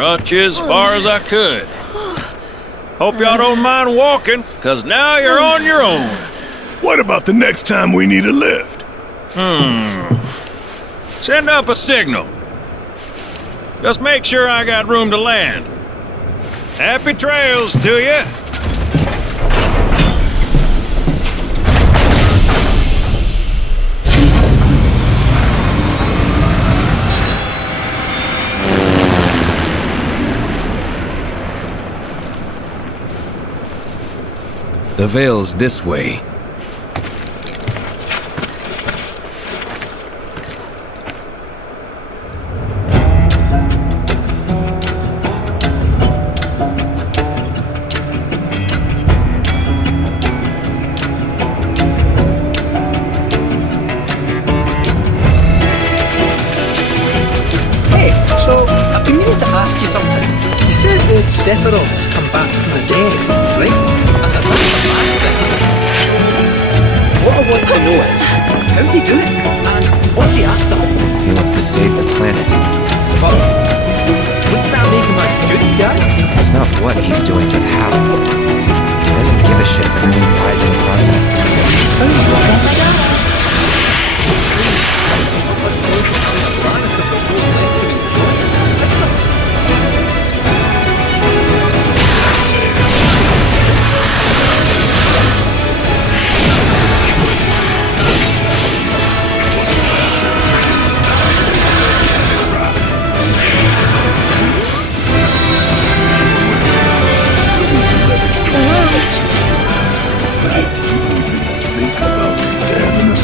Brought you as far as I could. Hope y'all don't mind walking, cause now you're on your own. What about the next time we need a lift? Send up a signal. Just make sure I got room to land. Happy trails to you. The Vale's this way. Hey, so I've been meaning to ask you something. You said that Sephiroth's come back from the dead, right? What I want to know is, how'd he do it? And what's he after? He wants to save the planet. But wouldn't that make him a good guy? It's not what he's doing, but how. He doesn't give a shit if everyone dies in the process. Sounds like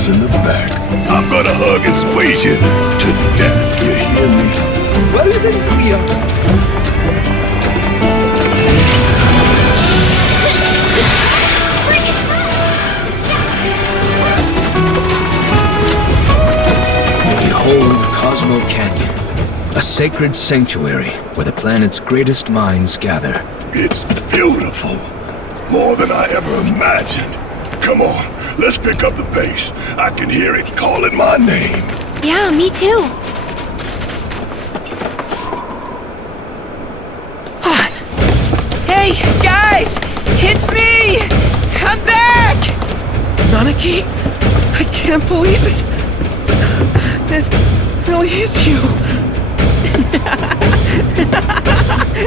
in the back. I'm gonna hug and squeeze you to death, you hear me? well then, Peter. Behold Cosmo Canyon, a sacred sanctuary where the planet's greatest minds gather. It's beautiful. More than I ever imagined. Come on, let's pick up the pace. I can hear it calling my name. Yeah, me too. Hey, guys! It's me! I'm back! Nanaki? I can't believe it! It really is you!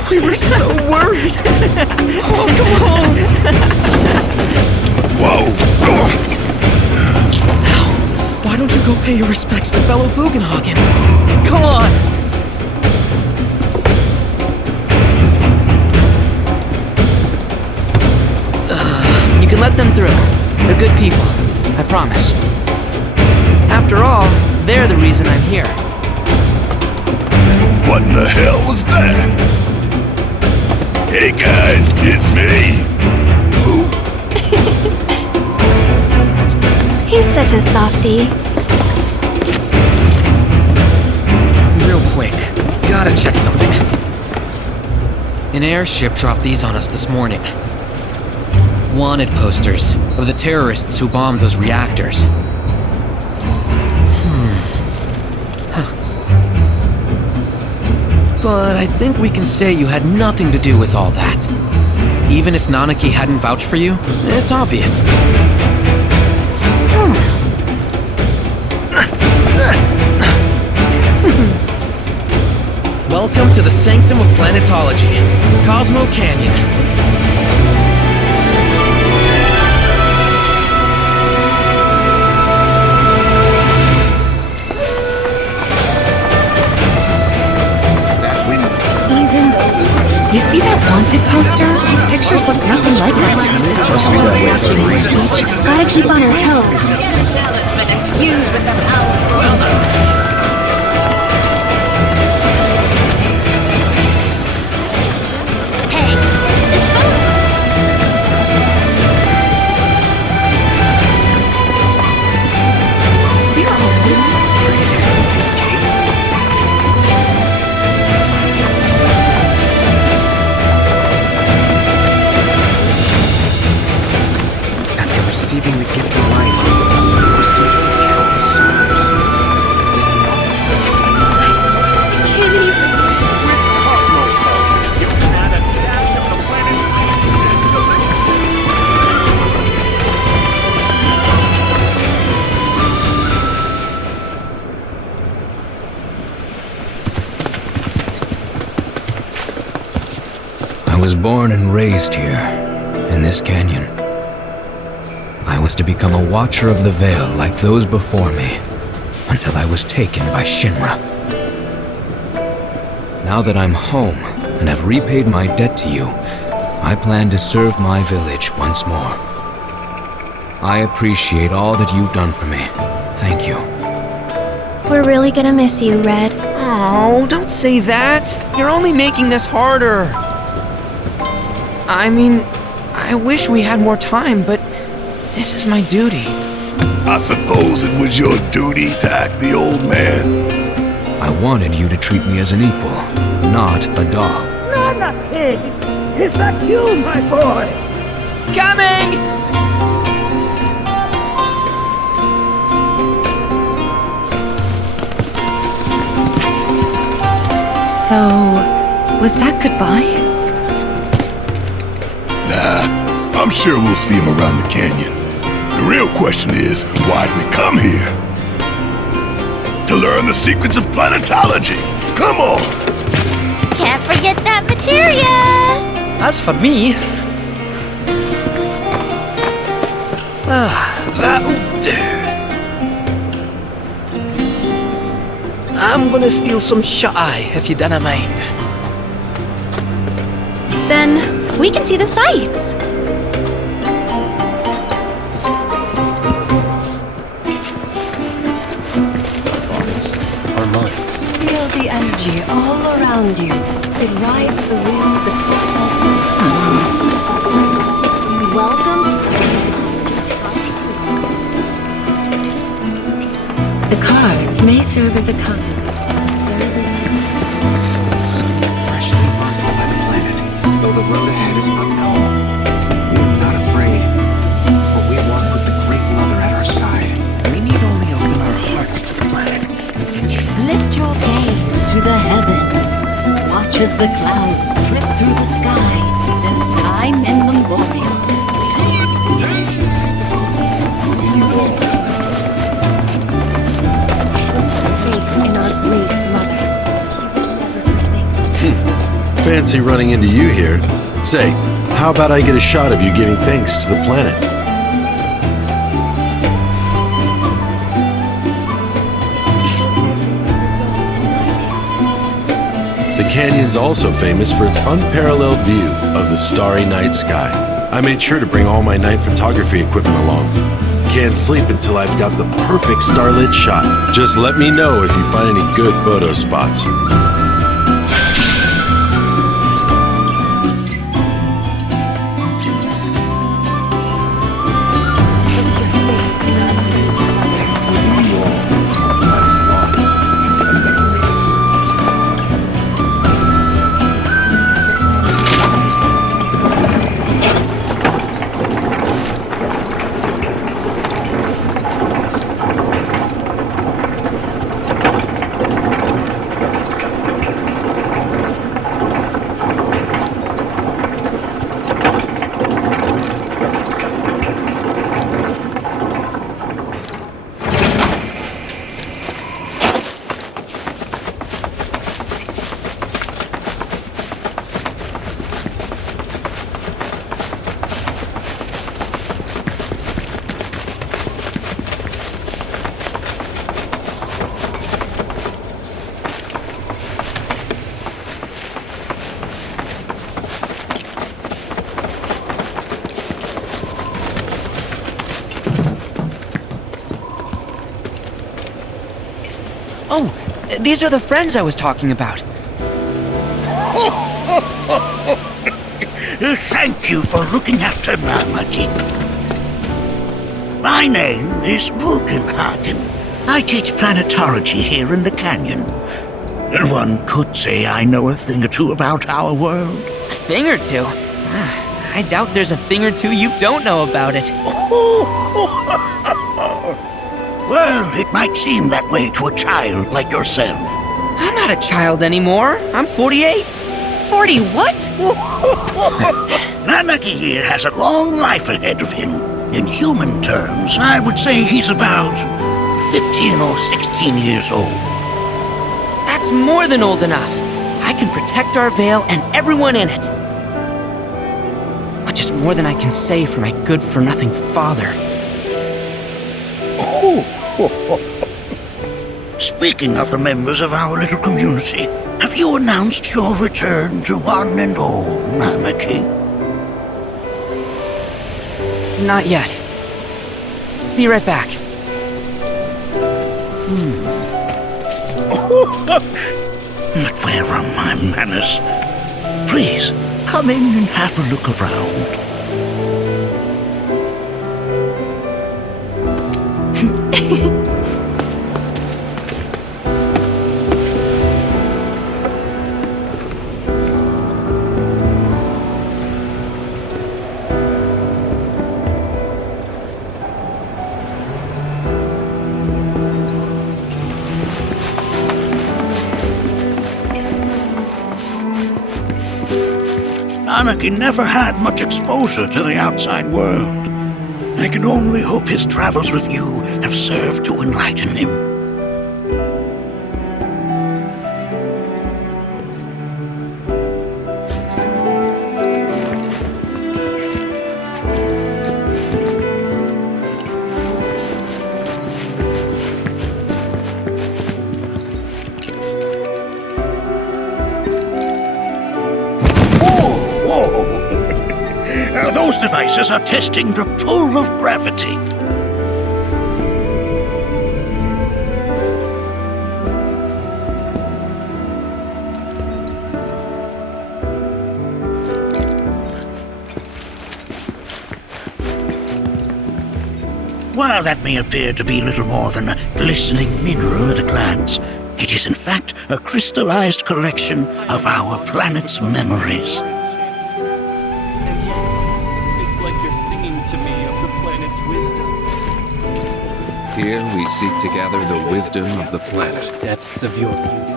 We were so worried! Welcome home! Whoa! Now, why don't you go pay your respects to fellow Bugenhagen? Come on! You can let them through. They're good people. I promise. After all, they're the reason I'm here. What in the hell was that? Hey guys, it's me! Who? He's such a softie. Real quick, gotta check something. An airship dropped these on us this morning. Wanted posters of the terrorists who bombed those reactors. But I think we can say you had nothing to do with all that. Even if Nanaki hadn't vouched for you, it's obvious. Welcome to the sanctum of planetology, Cosmo Canyon. You see that wanted poster? Pictures look nothing like us. Must be that way for a reason. Gotta keep on our toes. Fused with the power. Well done. Hey, it's fun. We're all crazy about these caves. Receiving the gift of life, was to join countless sorrows. born and raised here, in this canyon. I was to become a watcher of the Vale like those before me, until I was taken by Shinra. Now that I'm home and have repaid my debt to you, I plan to serve my village once more. I appreciate all that you've done for me. Thank you. We're really gonna miss you, Red. Oh, don't say that. You're only making this harder. I mean, I wish we had more time, but this is my duty. I suppose it was your duty to act the old man. I wanted you to treat me as an equal, not a dog. Nana Pig! Is that you, my boy? Coming! So, was that goodbye? Nah, I'm sure we'll see him around the canyon. The real question is, why'd we come here? To learn the secrets of planetology. Come on! Can't forget that materia! As for me... that'll do. I'm gonna steal some shut-eye, if you don't mind. Then we can see the sights. Feel the energy all around you. It rides the winds of excitement. Welcome to The cards may serve as a compass. Freshly birthed by the planet, though the road ahead is unknown. We are not afraid, for we walk with the Great Mother at our side. We need only open our hearts to the planet. Lift your gaze to the heavens. Watch as the clouds drift through the sky since time immemorial. faith in our Great Mother. She will never forsake us. Fancy running into you here. Say, how about I get a shot of you giving thanks to the planet? The canyon's also famous for its unparalleled view of the starry night sky. I made sure to bring all my night photography equipment along. Can't sleep until I've got the perfect starlit shot. Just let me know if you find any good photo spots. Oh, these are the friends I was talking about. Thank you for looking after Mama King. My name is Bugenhagen. I teach planetology here in the canyon. One could say I know a thing or two about our world. A thing or two? I doubt there's a thing or two you don't know about it. Well, it might seem that way to a child like yourself. I'm not a child anymore. I'm 48. 40 what? Nanaki here has a long life ahead of him. In human terms, I would say he's about 15 or 16 years old. That's more than old enough. I can protect our Vale and everyone in it. just more than I can say for my good-for-nothing father. Speaking of the members of our little community, have you announced your return to one and all, Nanaki? Not yet. Be right back. But where are my manners? Please, come in and have a look around. Nanaki never had much exposure to the outside world. I can only hope his travels with you have served to enlighten him. Those devices are testing the pull of gravity. While that may appear to be little more than a glistening mineral at a glance, it is in fact a crystallized collection of our planet's memories. Here we seek to gather the wisdom of the planet. Depths of your beauty.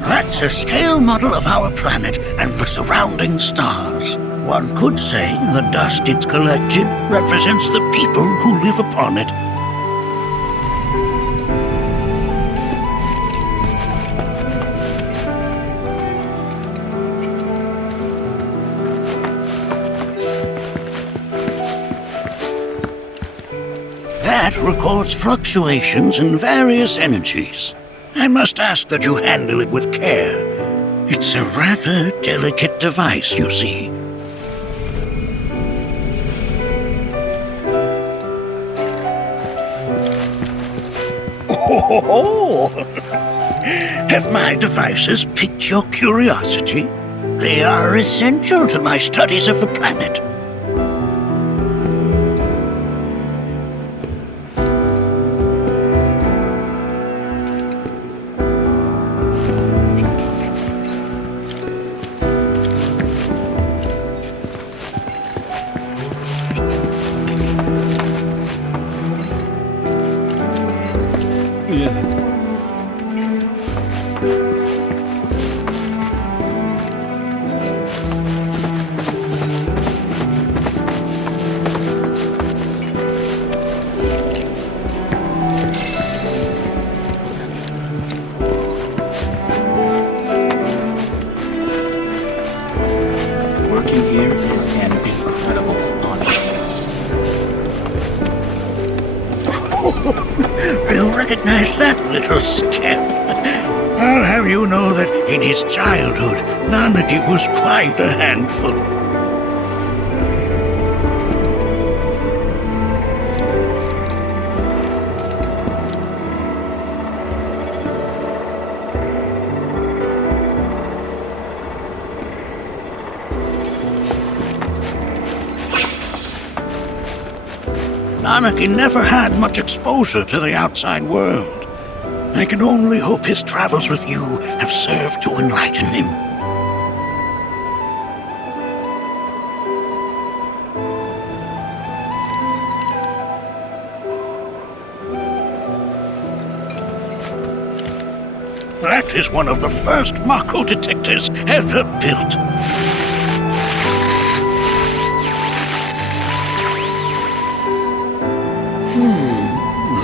That's a scale model of our planet and the surrounding stars. One could say the dust it's collected represents the people who live upon it. That records fluctuations in various energies. I must ask that you handle it with care. It's a rather delicate device, you see. Oh! Have my devices piqued your curiosity? They are essential to my studies of the planet. Little scamp. I'll have you know that in his childhood, Nanaki was quite a handful. Nanaki never had much exposure to the outside world. I can only hope his travels with you have served to enlighten him. That is one of the first Mako detectors ever built.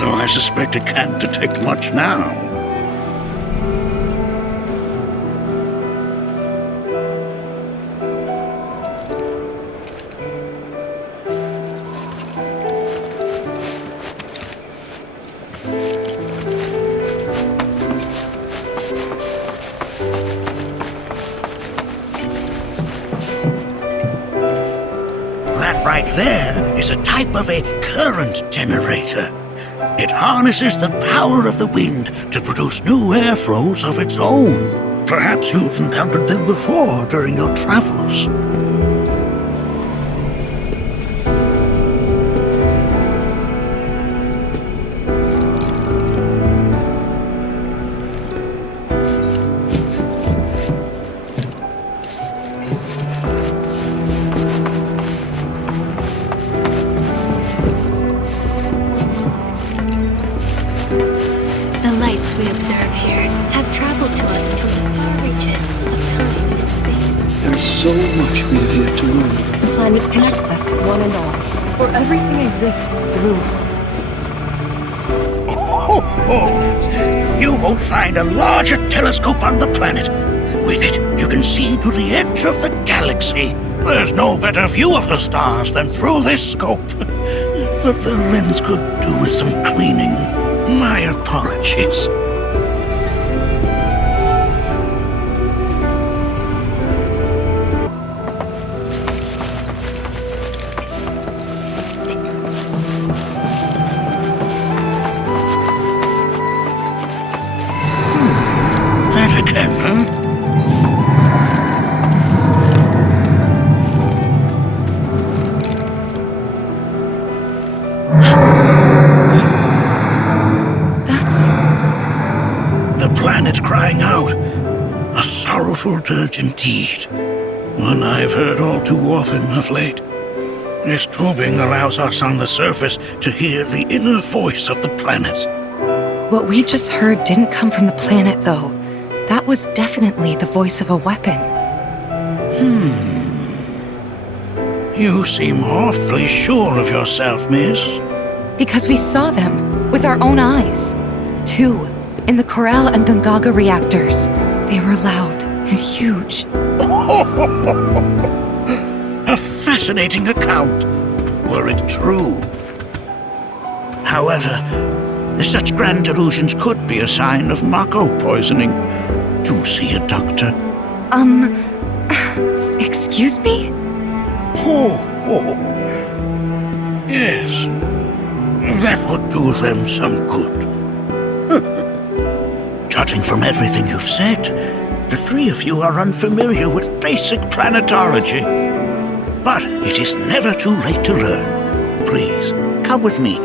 Though I suspect it can't detect much now. right there is a type of a current generator. It harnesses the power of the wind to produce new airflows of its own. Perhaps you've encountered them before during your travels. We observe here have traveled to us from the far reaches of time and space. There's so much we have yet to learn. The planet connects us, one and all, for everything exists through You won't find a larger telescope on the planet. With it, you can see to the edge of the galaxy. There's no better view of the stars than through this scope. But the lens could do with some cleaning. My apologies. That again, huh? Crying out. A sorrowful dirge indeed. One I've heard all too often of late. This tubing allows us on the surface to hear the inner voice of the planet. What we just heard didn't come from the planet, though. That was definitely the voice of a weapon. You seem awfully sure of yourself, miss. Because we saw them with our own eyes. Two. In the Corral and Gungaga reactors. They were loud and huge. A fascinating account, were it true. However, such grand delusions could be a sign of Mako poisoning. Do see a doctor. Excuse me? Yes. That would do them some good. Judging from everything you've said, the three of you are unfamiliar with basic planetology. But it is never too late to learn. Please, come with me.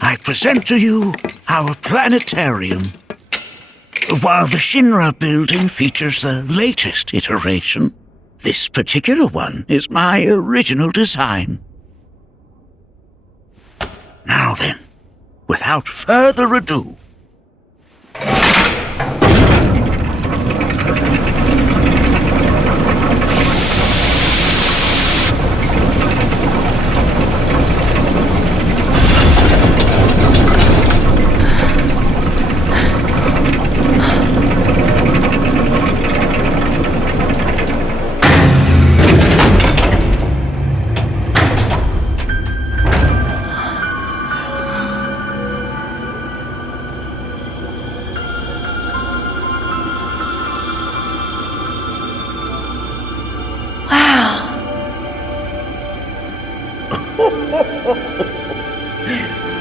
I present to you our planetarium. While the Shinra building features the latest iteration, this particular one is my original design. Now then, without further ado,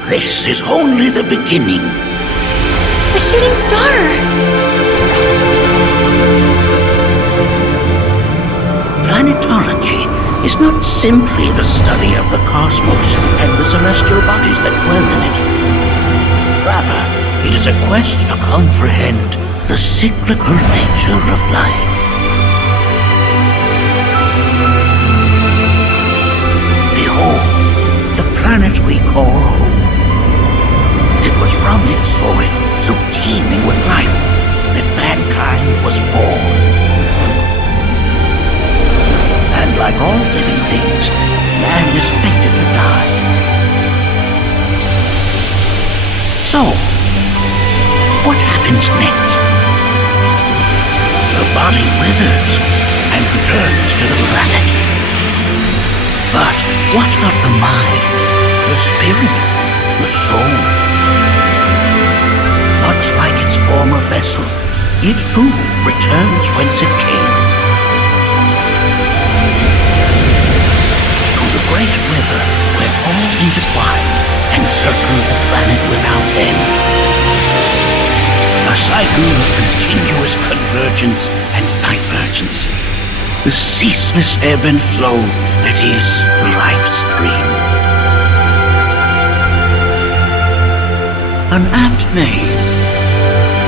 this is only the beginning. The shooting star! Planetology is not simply the study of the cosmos and the celestial bodies that dwell in it. Rather, it is a quest to comprehend the cyclical nature of life. Behold, the planet we call home. It was from its soil, so teeming with life, that mankind was born. And like all living things, man is fated to die. So, happens next? The body withers and returns to the planet. But what of the mind, the spirit, the soul? Much like its former vessel, it too returns whence it came. To the great river where all intertwine and circle the planet without end. A cycle of continuous convergence and divergence. The ceaseless ebb and flow that is the life stream. An apt name,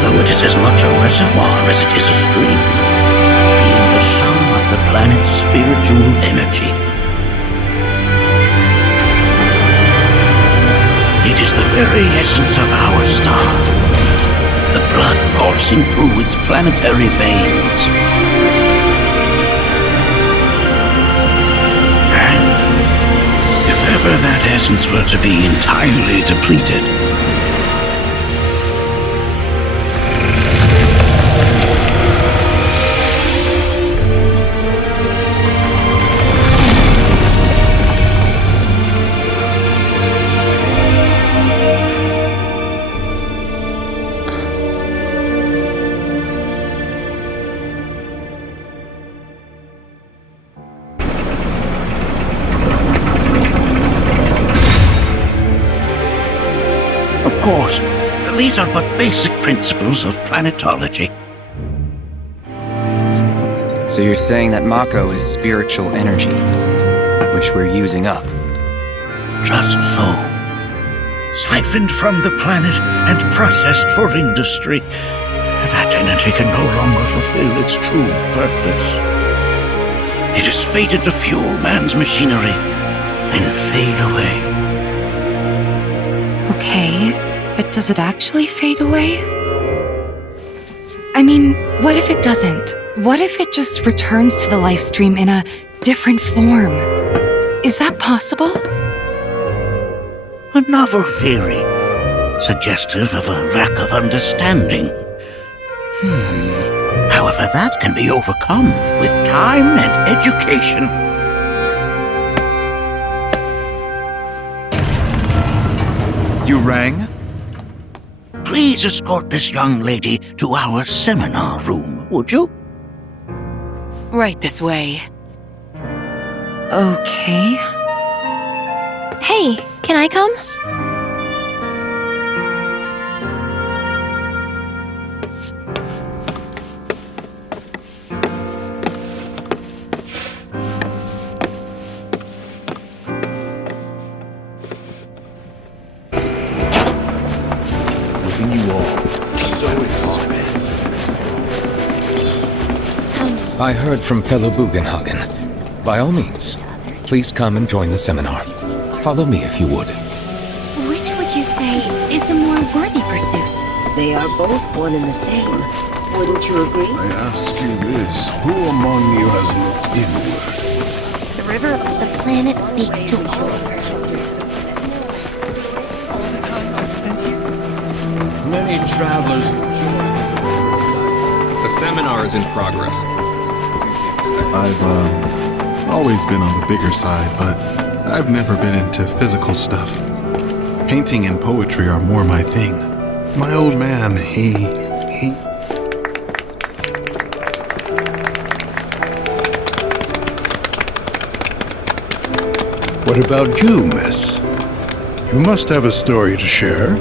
though it is as much a reservoir as it is a stream, being the sum of the planet's spiritual energy. It is the very essence of our star, the blood coursing through its planetary veins. And if ever that essence were to be entirely depleted, of course, these are but basic principles of planetology. So you're saying that Mako is spiritual energy, which we're using up? Just so. Siphoned from the planet and processed for industry, that energy can no longer fulfill its true purpose. It is fated to fuel man's machinery, then fade away. Okay, but does it actually fade away? I mean, what if it doesn't? What if it just returns to the life stream in a different form? Is that possible? A novel theory, suggestive of a lack of understanding. However, that can be overcome with time and education. You rang? Please escort this young lady to our seminar room, would you? Right this way. Okay. Hey, can I come? I heard from fellow Bugenhagen. By all means, please come and join the seminar. Follow me if you would. Which would you say is a more worthy pursuit? They are both one and the same. Wouldn't you agree? I ask you this, who among you has looked inward? The river of the planet speaks to all of her children. Many travelers enjoy the seminar is in progress. I've always been on the bigger side, but I've never been into physical stuff. Painting and poetry are more my thing. My old man, he... What about you, miss? You must have a story to share.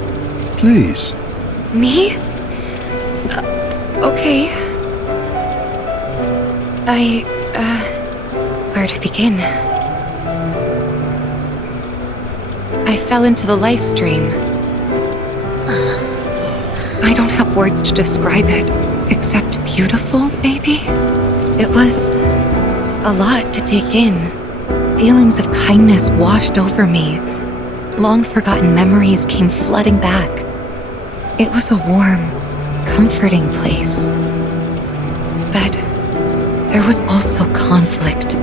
Please. Me? Okay. Where to begin? I fell into the life stream. I don't have words to describe it, except beautiful, maybe? It was a lot to take in. Feelings of kindness washed over me. Long-forgotten memories came flooding back. It was a warm, comforting place. But there was also conflict.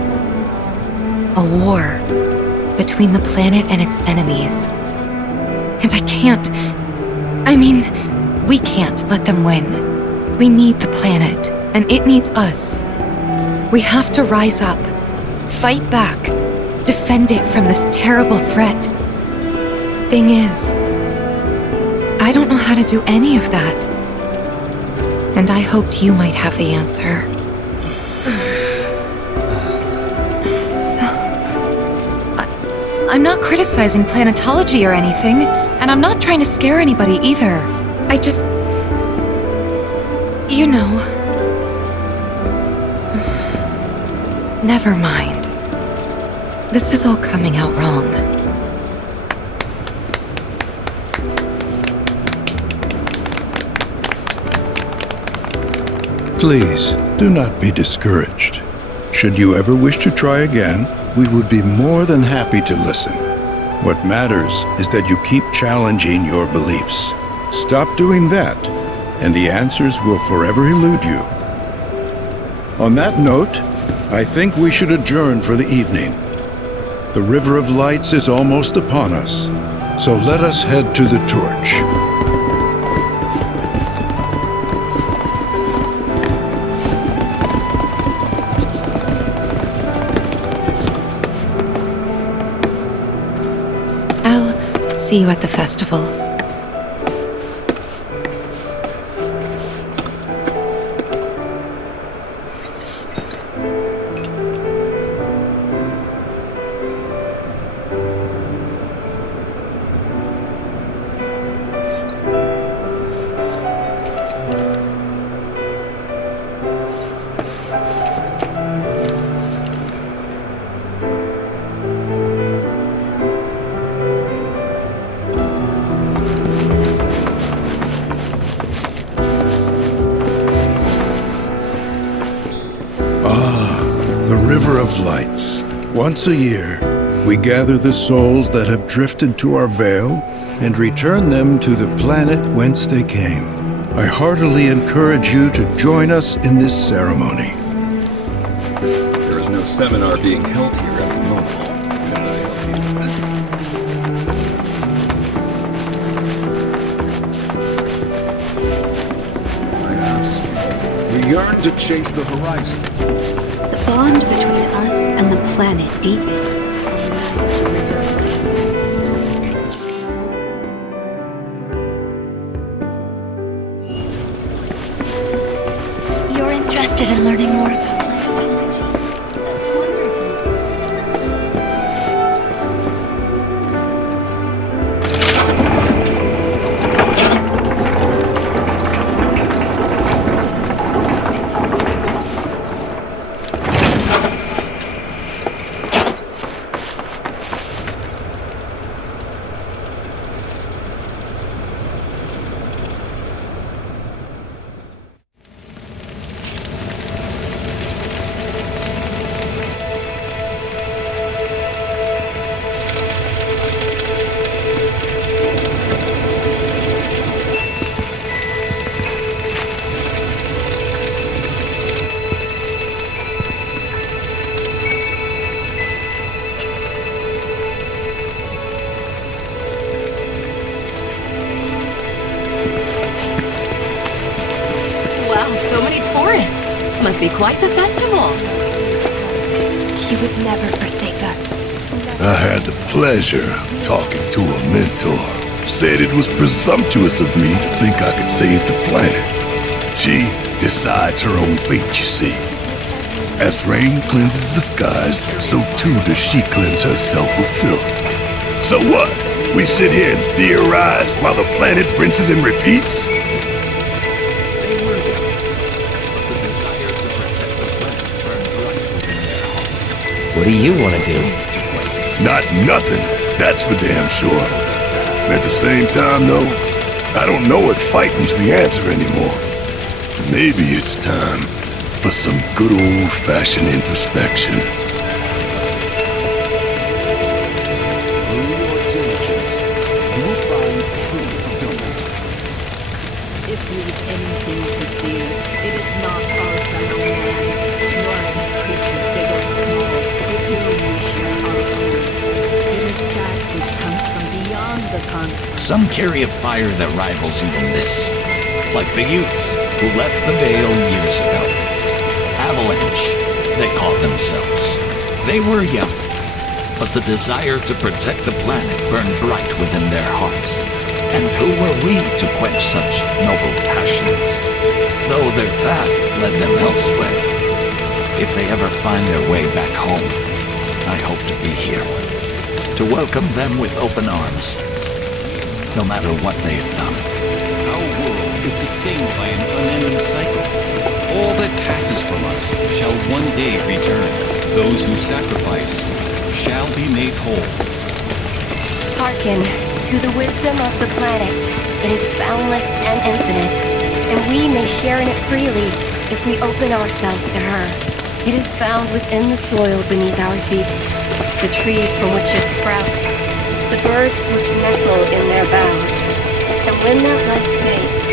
A war between the planet and its enemies. And I We can't let them win. We need the planet, and it needs us. We have to rise up, fight back, defend it from this terrible threat. Thing is, I don't know how to do any of that. And I hoped you might have the answer. I'm not criticizing planetology or anything, and I'm not trying to scare anybody either. I just... you know... Never mind. This is all coming out wrong. Please, do not be discouraged. Should you ever wish to try again, we would be more than happy to listen. What matters is that you keep challenging your beliefs. Stop doing that, and the answers will forever elude you. On that note, I think we should adjourn for the evening. The River of Lights is almost upon us, so let us head to the torch. See you at the festival. Lights. Once a year, we gather the souls that have drifted to our Vale and return them to the planet whence they came. I heartily encourage you to join us in this ceremony. There is no seminar being held here at the moment. I ask. We yearn to chase the horizon. The bond between us and the planet deepens. You're interested in learning more about planetology? That's wonderful. Must be quite the festival. She would never forsake us. I had the pleasure of talking to a mentor. Said it was presumptuous of me to think I could save the planet. She decides her own fate, you see. As rain cleanses the skies, so too does she cleanse herself with filth. So what? We sit here and theorize while the planet rinses and repeats? What do you want to do? Not nothing, that's for damn sure. At the same time, though, I don't know if fighting's the answer anymore. Maybe it's time for some good old-fashioned introspection. If we've anything to fear, it is not our fellow man, nor any creature big or small, with whom we share our own. It is that which comes from beyond the confront. Some carry a fire that rivals even this. like the youths who left the Vale years ago. Avalanche, they call themselves. They were young, but the desire to protect the planet burned bright within their hearts. And who were we to quench such noble passions? Though their path led them elsewhere. If they ever find their way back home, I hope to be here, to welcome them with open arms, no matter what they have done. Our world is sustained by an unending cycle. All that passes from us shall one day return. Those who sacrifice shall be made whole. Hearken to the wisdom of the planet. It is boundless and infinite, and we may share in it freely if we open ourselves to her. It is found within the soil beneath our feet, the trees from which it sprouts, the birds which nestle in their boughs. And when that life fades,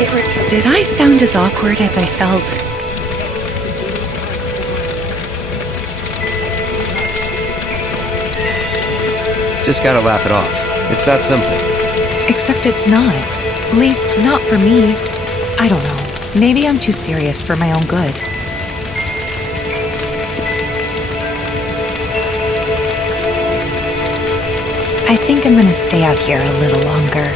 it returns. Did I sound as awkward as I felt? Just gotta laugh it off. It's that simple. Except it's not. At least, not for me. I don't know. Maybe I'm too serious for my own good. I think I'm gonna stay out here a little longer.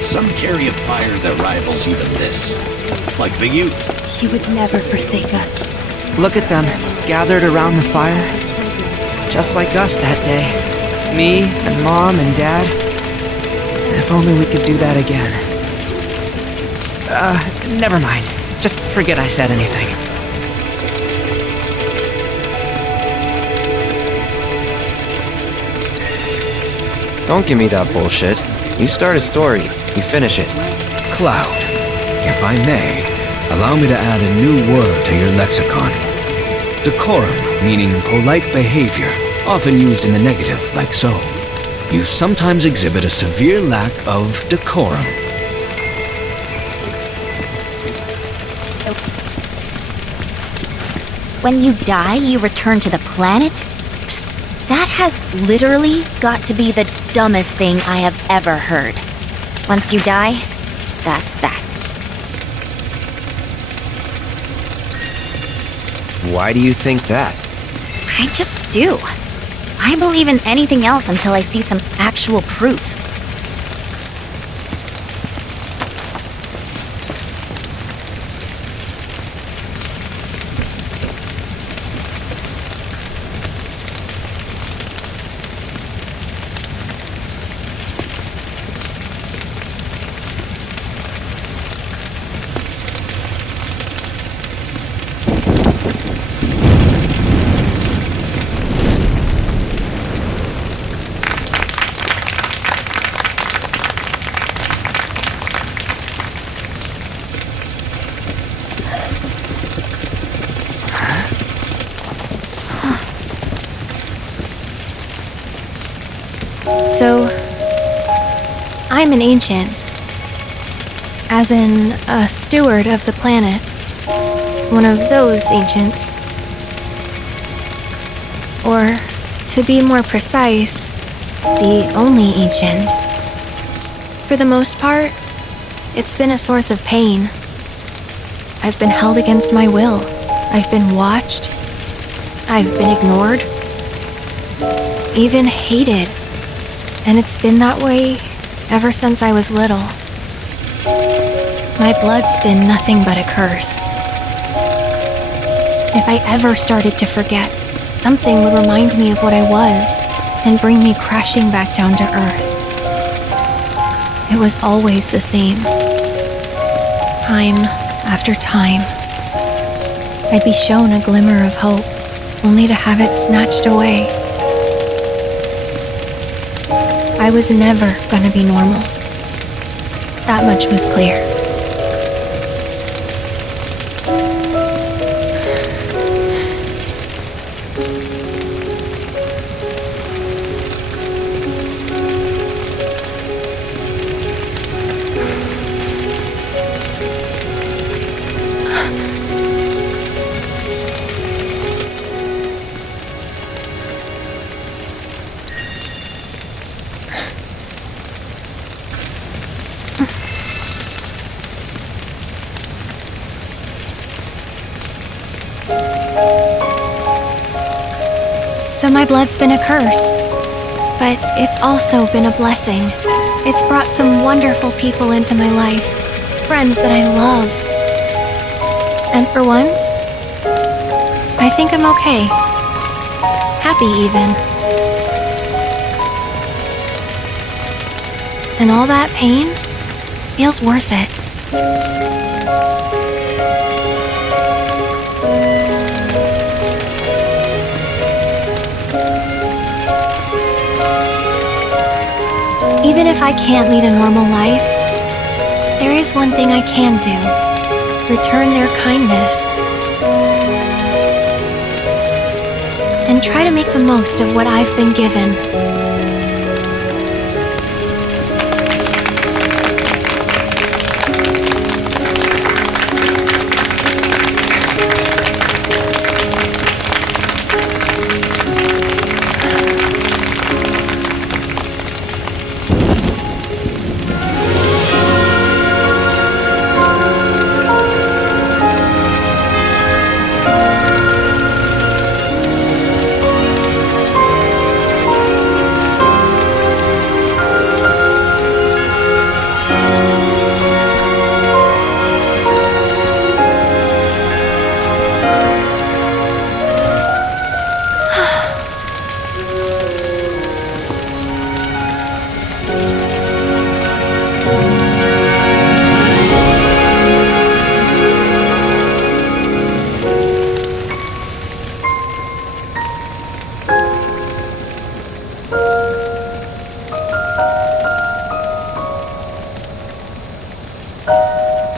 Some carry a fire that rivals even this. Like the youth. She would never forsake us. Look at them, gathered around the fire. Just like us that day. Me and Mom and Dad. If only we could do that again. Never mind. Just forget I said anything. Don't give me that bullshit. You start a story, you finish it. Cloud, if I may, allow me to add a new word to your lexicon. Decorum, meaning polite behavior, often used in the negative, like so. You sometimes exhibit a severe lack of decorum. When you die, you return to the planet? That has literally got to be the dumbest thing I have ever heard. Once you die, that's that. Why do you think that? I just do. I believe in anything else until I see some actual proof. So, I'm an ancient. As in, a steward of the planet. One of those ancients. Or, to be more precise, the only ancient. For the most part, it's been a source of pain. I've been held against my will. I've been watched. I've been ignored. Even hated. And it's been that way ever since I was little. My blood's been nothing but a curse. If I ever started to forget, something would remind me of what I was and bring me crashing back down to earth. It was always the same. Time after time. I'd be shown a glimmer of hope, only to have it snatched away. I was never gonna be normal. That much was clear. So my blood's been a curse, but it's also been a blessing. It's brought some wonderful people into my life, friends that I love. And for once, I think I'm okay. Happy even. And all that pain feels worth it. Even if I can't lead a normal life, there is one thing I can do. Return their kindness. And try to make the most of what I've been given.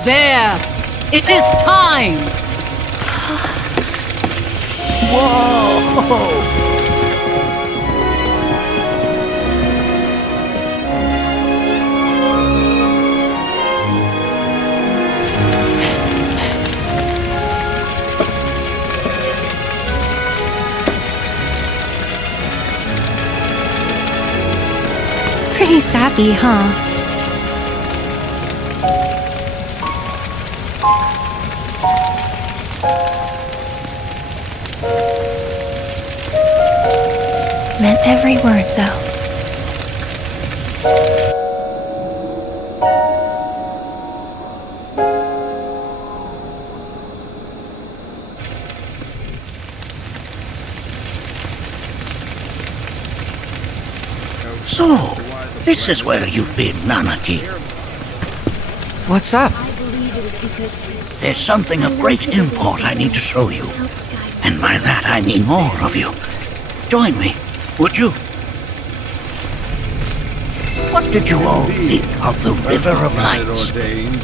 There! It is time! Whoa! Pretty sappy, huh? Meant every word, though. So, this is where you've been, Nanaki. What's up? There's something of great import I need to show you. And by that I mean more of you. Join me, would you? What did you all think of the River of Lights?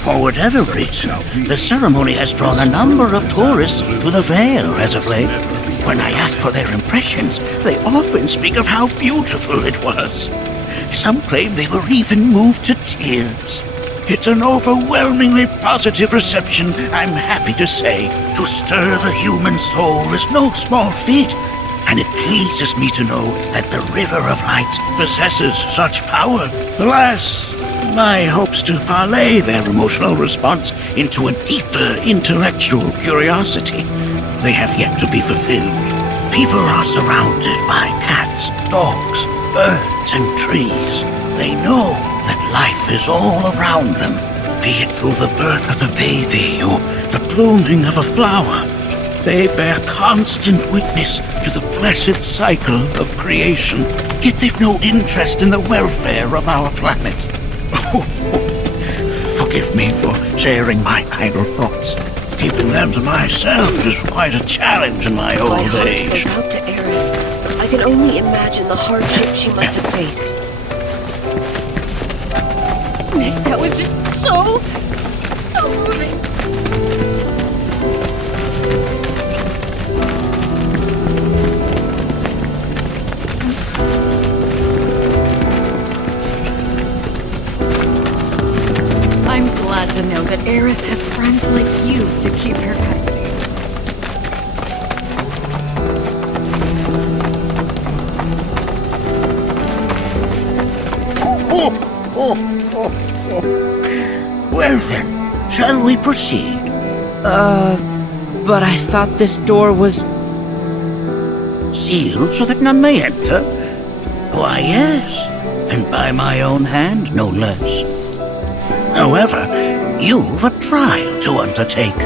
For whatever reason, the ceremony has drawn a number of tourists to the Vale as of late. When I ask for their impressions, they often speak of how beautiful it was. Some claim they were even moved to tears. It's an overwhelmingly positive reception, I'm happy to say. To stir the human soul is no small feat, and it pleases me to know that the River of Lights possesses such power. Alas, my hopes to parlay their emotional response into a deeper intellectual curiosity, they have yet to be fulfilled. People are surrounded by cats, dogs, birds, and trees. They know that life is all around them, be it through the birth of a baby or the blooming of a flower. They bear constant witness to the blessed cycle of creation, yet they've no interest in the welfare of our planet. Forgive me for sharing my idle thoughts. Keeping them to myself is quite a challenge in my My old heart age. goes out to Aerith. I can only imagine the hardship she must have faced. Miss, that was just so moving. I'm glad to know that Aerith has friends like you to keep her company. Well then, shall we proceed? But I thought this door was... Sealed so that none may enter? Why, yes, and by my own hand, no less. However, you've a trial to undertake.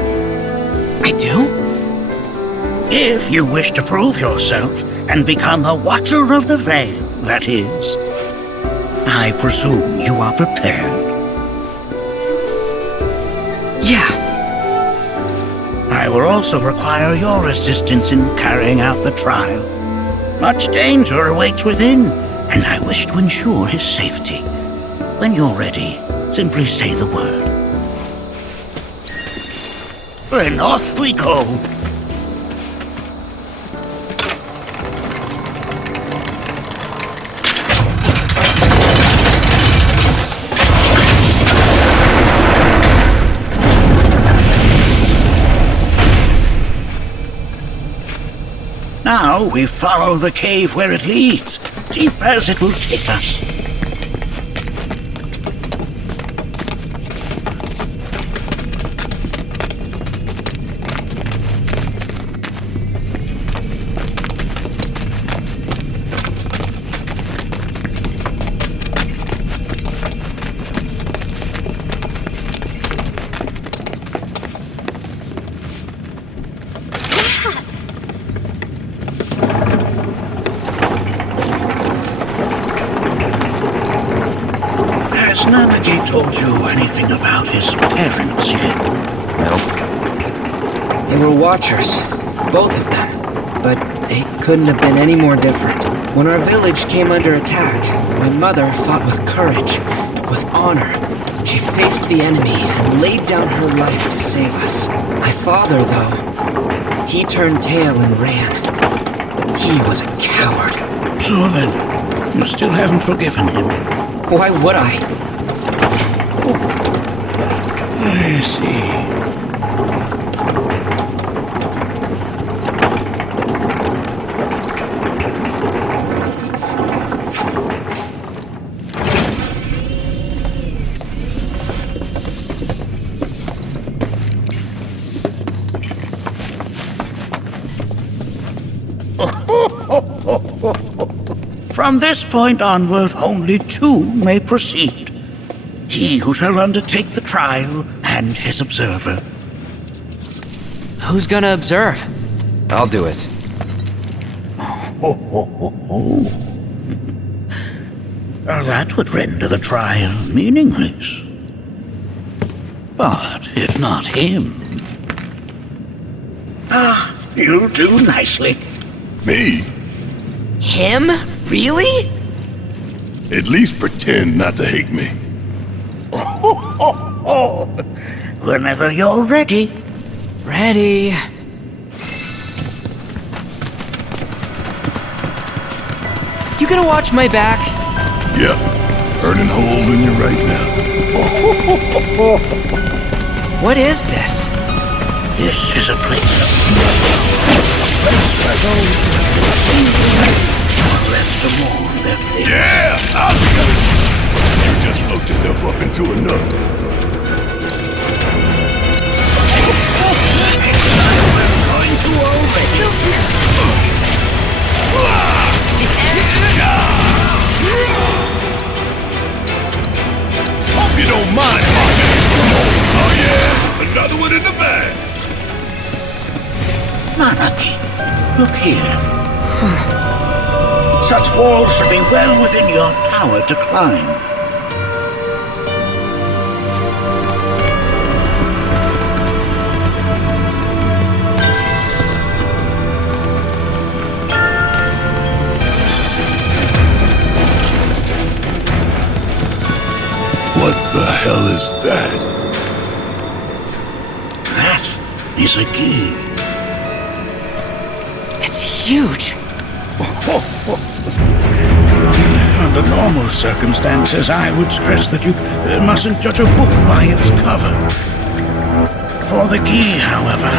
I do? If you wish to prove yourself and become a Watcher of the Vale, that is. I presume you are prepared? Yeah. I will also require your assistance in carrying out the trial. Much danger awaits within, and I wish to ensure his safety. When you're ready, simply say the word. Then off we go. Now we follow the cave where it leads, deep as it will take us. Told you anything about his parents yet? No. They were Watchers, both of them, but they couldn't have been any more different. When our village came under attack, my mother fought with courage, with honor. She faced the enemy and laid down her life to save us. My father, though, he turned tail and ran. He was a coward. So then, you still haven't forgiven him? Why would I? I see. From this point onward, only two may proceed. He who shall undertake the trial and his observer. Who's gonna observe? I'll do it. That would render the trial meaningless. But if not him... you'll do nicely. Me? Him? Really? At least pretend not to hate me. Whenever you're ready. Ready. You gonna watch my back? Yep. Burning holes in you right now. What is this? This is a place where those who are left to mourn their fate. Yeah! I'll do it! You just locked yourself up into a nut. Going to already. Hope you don't mind, Martin. Oh yeah, another one in the bag. Nanaki, look here. Such walls should be well within your power to climb. is that? That is a key. It's huge. Under normal circumstances, I would stress that you mustn't judge a book by its cover. For the key, however,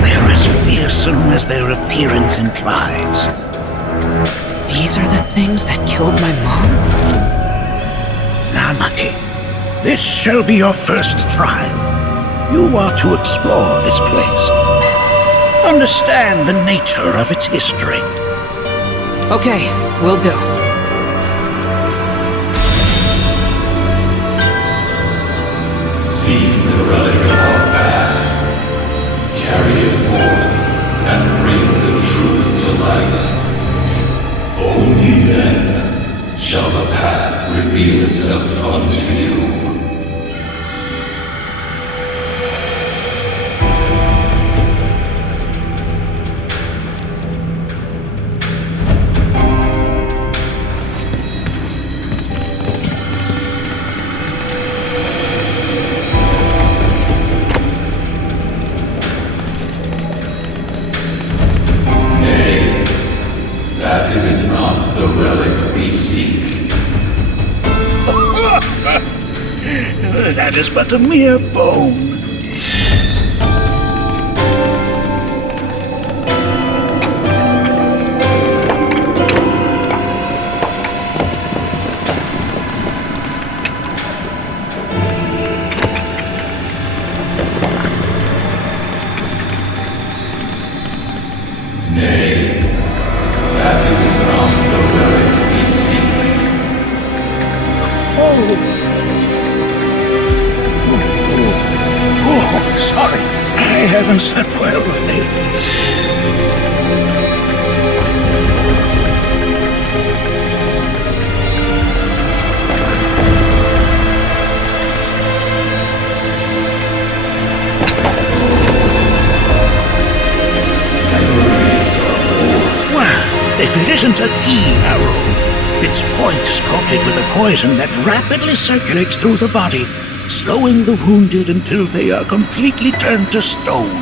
they are as fearsome as their appearance implies. These are the things that killed my mom? Nanaki, this shall be your first trial. You are to explore this place. Understand the nature of its history. Okay, will do. Seek the relic of our past. Carry it forth and bring the truth to light. Only then shall the path reveal itself unto you. That is not the relic we seek. That is but a mere bone. Nay, that is not the relic we seek. Oh, sorry. I haven't slept well lately. Well, if it isn't a key arrow, its point is coated with a poison that rapidly circulates through the body, slowing the wounded until they are completely turned to stone.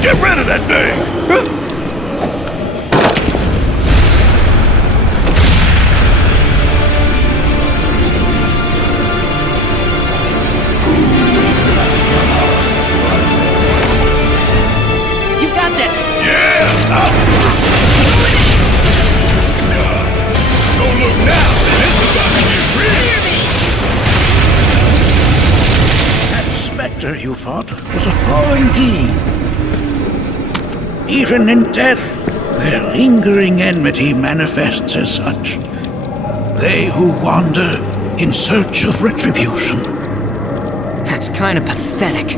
Get rid of that thing! You got this! Yeah! Don't look now! This is about to get real! That specter you fought was a fallen king. Even in death, their lingering enmity manifests as such. They who wander in search of retribution. That's kind of pathetic.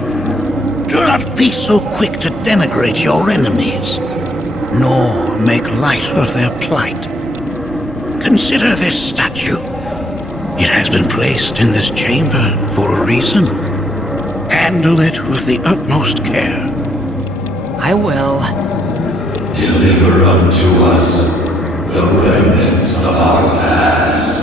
Do not be so quick to denigrate your enemies, nor make light of their plight. Consider this statue. It has been placed in this chamber for a reason. Handle it with the utmost care. I will. Deliver unto us the remnants of our past.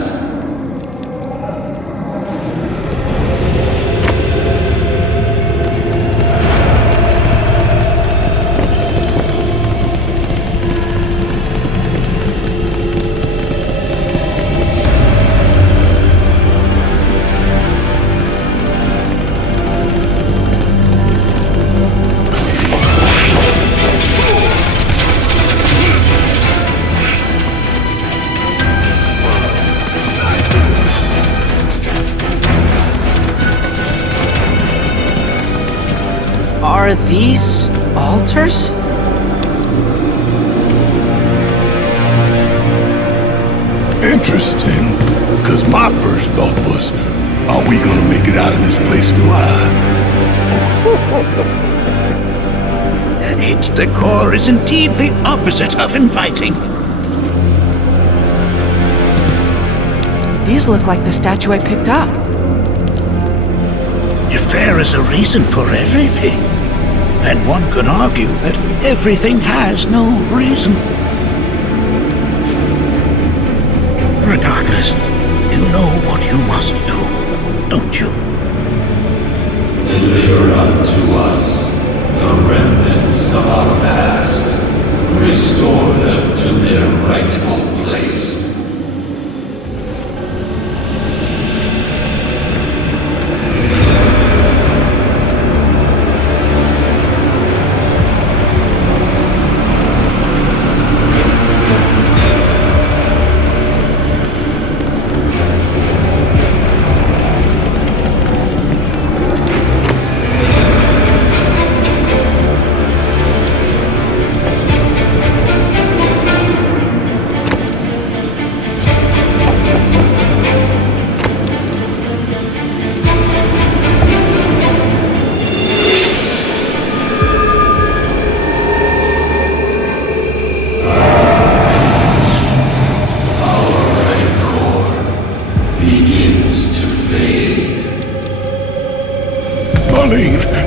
Are these altars? Interesting, because my first thought was, are we gonna make it out of this place alive? Its decor is indeed the opposite of inviting. These look like the statue I picked up. If there is a reason for everything, then one could argue that everything has no reason. Regardless, you know what you must do, don't you? Deliver unto us the remnants of our past. Restore them to their rightful place.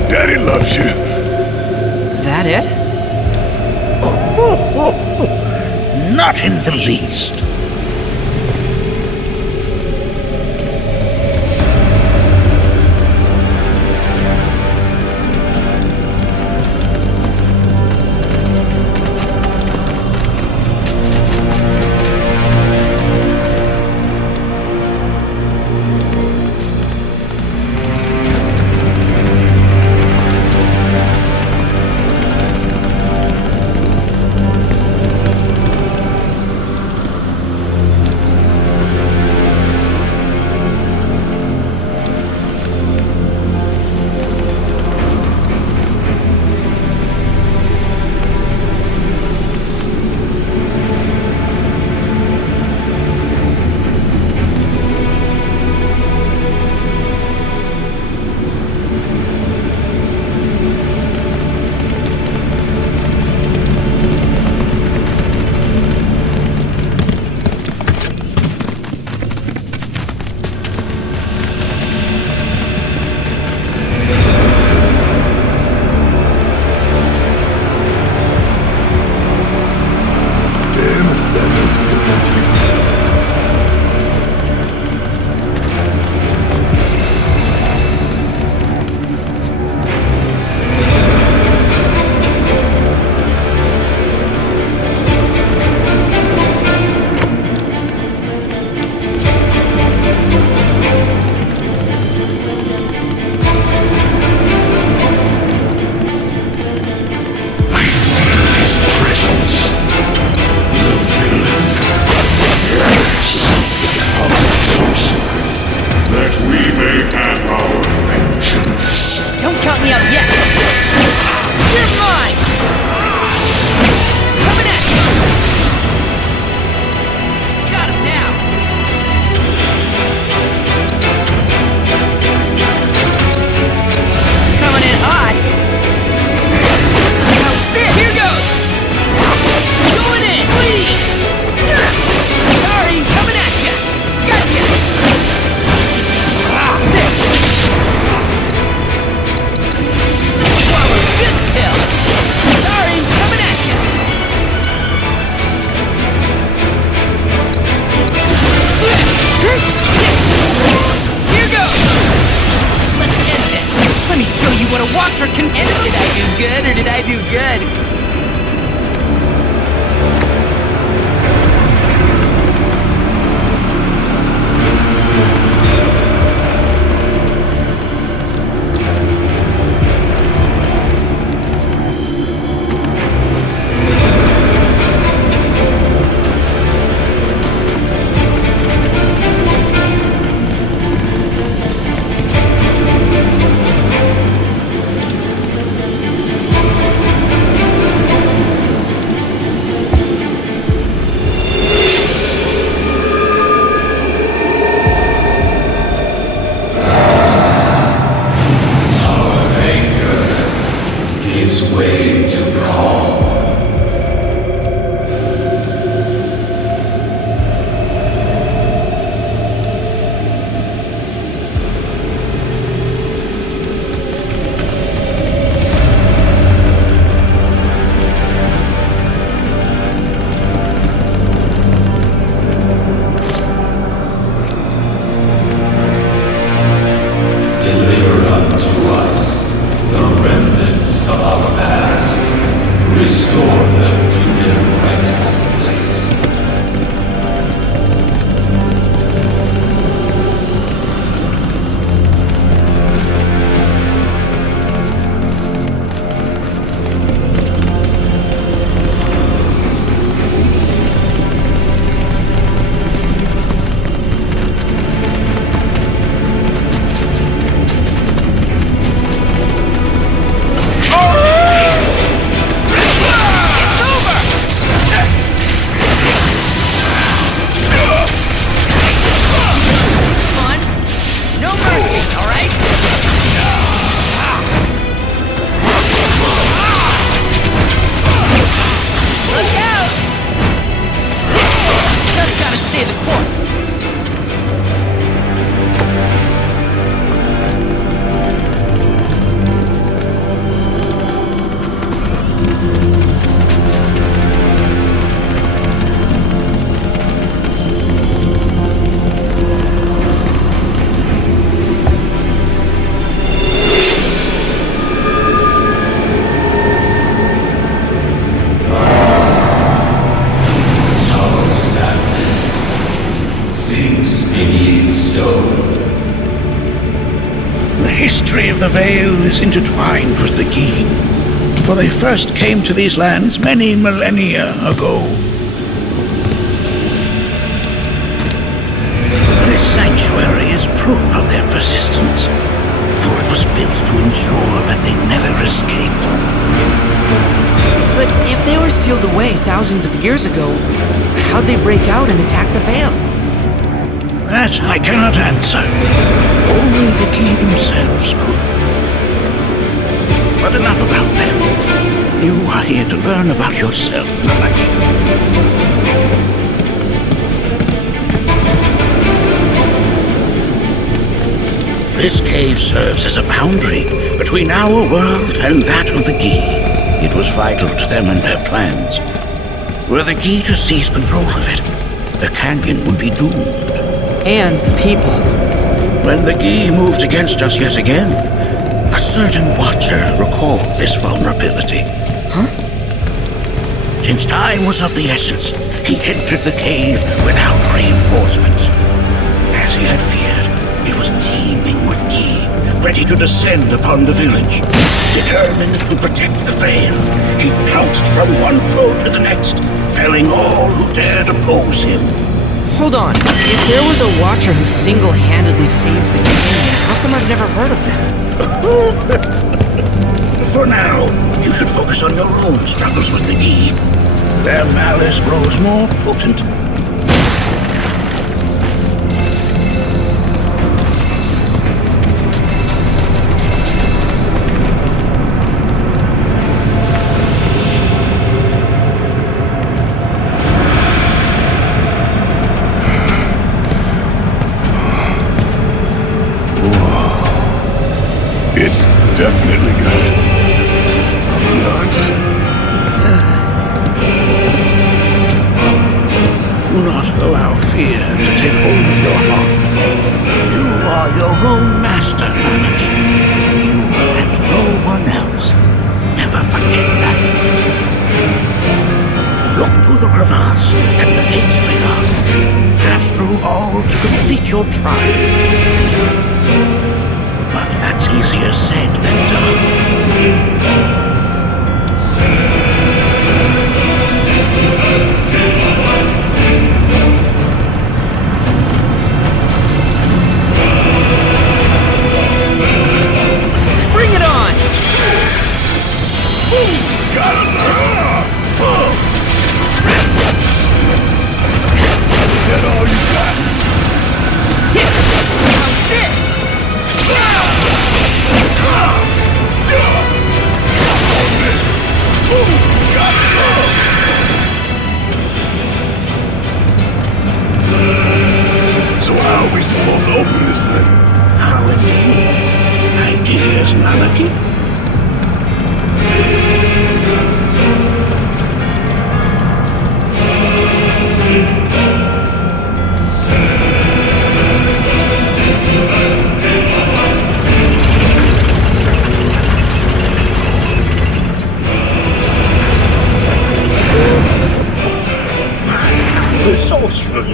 Daddy loves you. That it? Not in the least. gives way to calm. The Vale is intertwined with the Gi, for they first came to these lands many millennia ago. This sanctuary is proof of their persistence, for it was built to ensure that they never escaped. But if they were sealed away thousands of years ago, how'd they break out and attack the Vale? That I cannot answer. Only the Gi themselves could. But enough about them. You are here to learn about yourself, Malaki. This cave serves as a boundary between our world and that of the Gi. It was vital to them and their plans. Were the Gi to seize control of it, the canyon would be doomed. And the people. When the Gi moved against us yet again, a certain watcher recalled this vulnerability. Huh? Since time was of the essence, he entered the cave without reinforcements. As he had feared, it was teeming with Gi, ready to descend upon the village. Determined to protect the Vale, he pounced from one foe to the next, felling all who dared oppose him. Hold on. If there was a watcher who single-handedly saved the canyon, how come I've never heard of them? For now, you should focus on your own struggles with the Gi. Their malice grows more potent. It's definitely good. I'll be honest. Do not allow fear to take hold of your heart. You are your own master, Anakin. You and no one else. Never forget that. Look to the crevasse and the gates beyond. Pass through all to complete your trial. But that's easier said than done. Bring it on! Get all you got. How's this? Get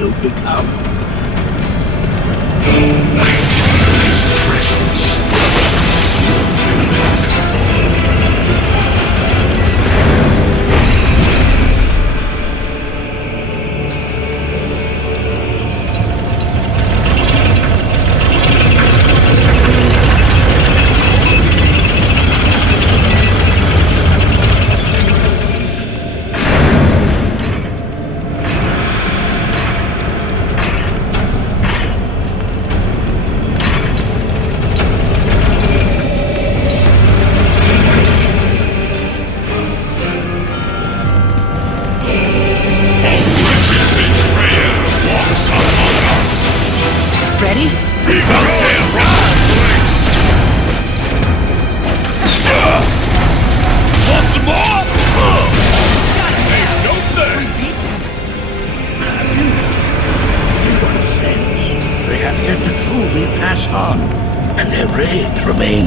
you've become. His presence.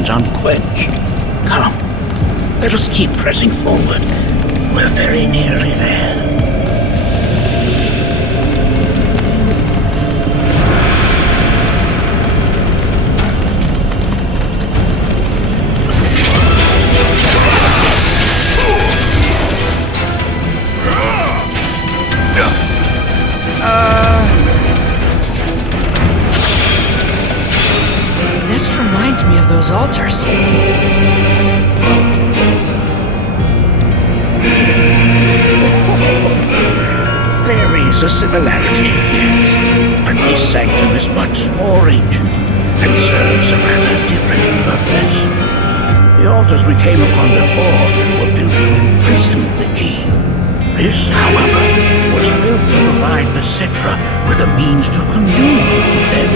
Unquenched. Come, let us keep pressing forward. We're very nearly there. This reminds me of those altars. There is a similarity, yes. But this sanctum is much more ancient and serves a rather different purpose. The altars we came upon before were built to imprison the key. This, however, was built to provide the Cetra with a means to commune with them.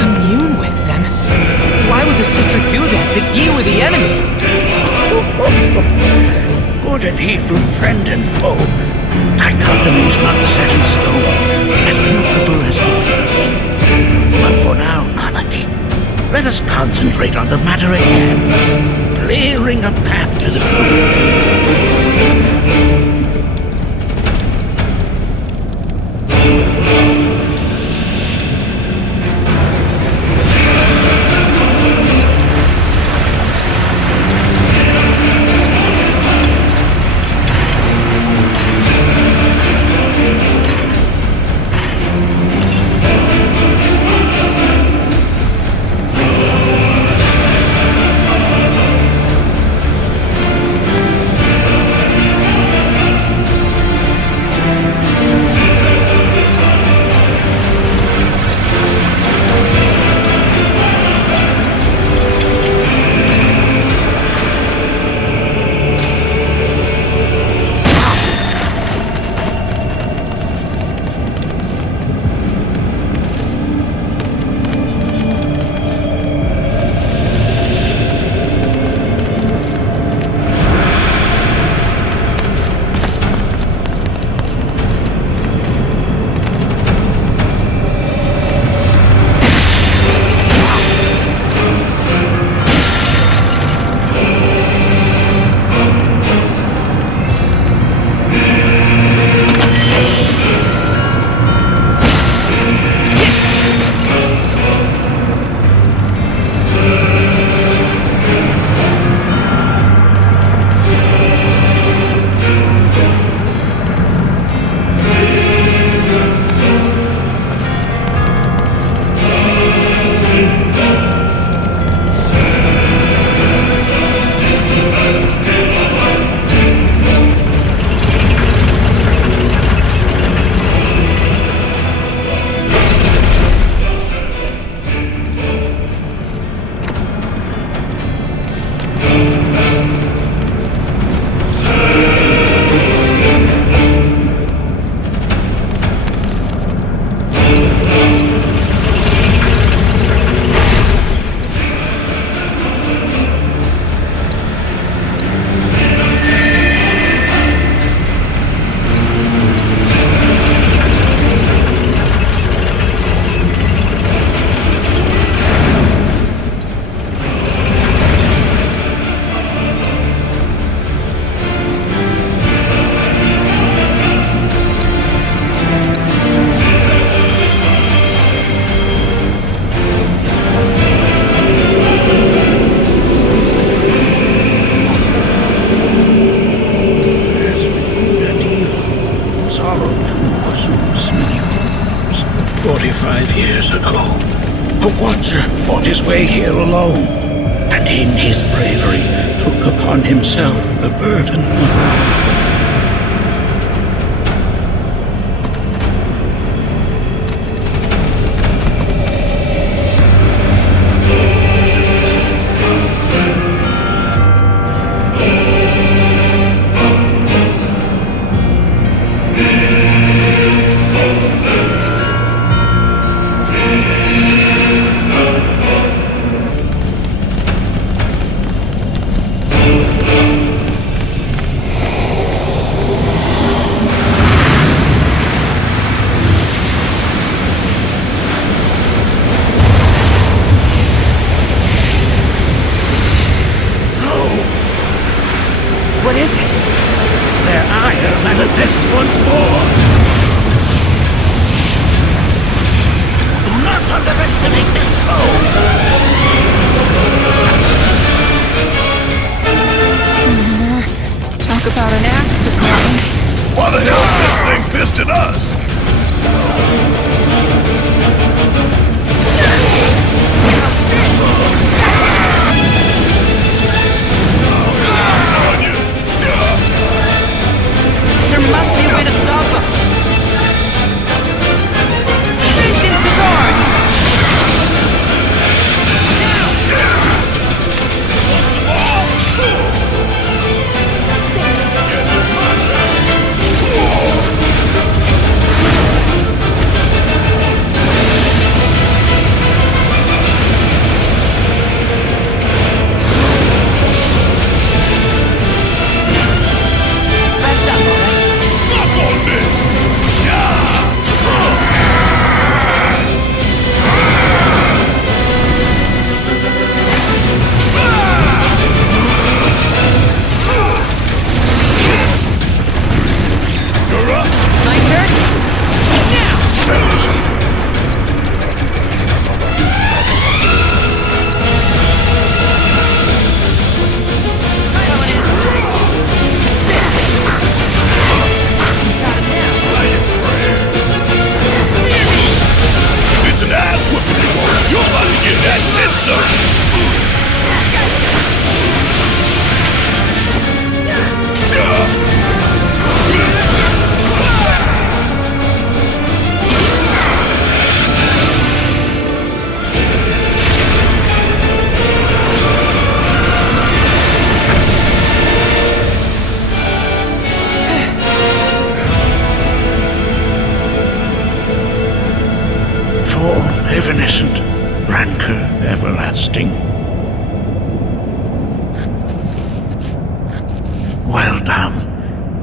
Commune with them? Why would the Cetra do that? The key were the enemy. Good and evil, friend and foe. Dichotomy is not set in stone, as mutable as the winds. But for now, Anarchy, let us concentrate on the matter at hand, clearing a path to the truth. years ago, a watcher fought his way here alone, and in his bravery took upon himself the burden of our hope.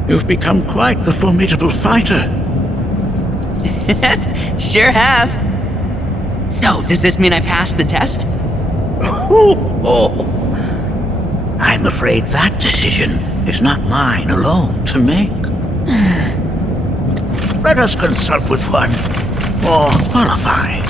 You've become quite the formidable fighter. Sure have. So, does this mean I passed the test? I'm afraid that decision is not mine alone to make. Let us consult with one more qualified.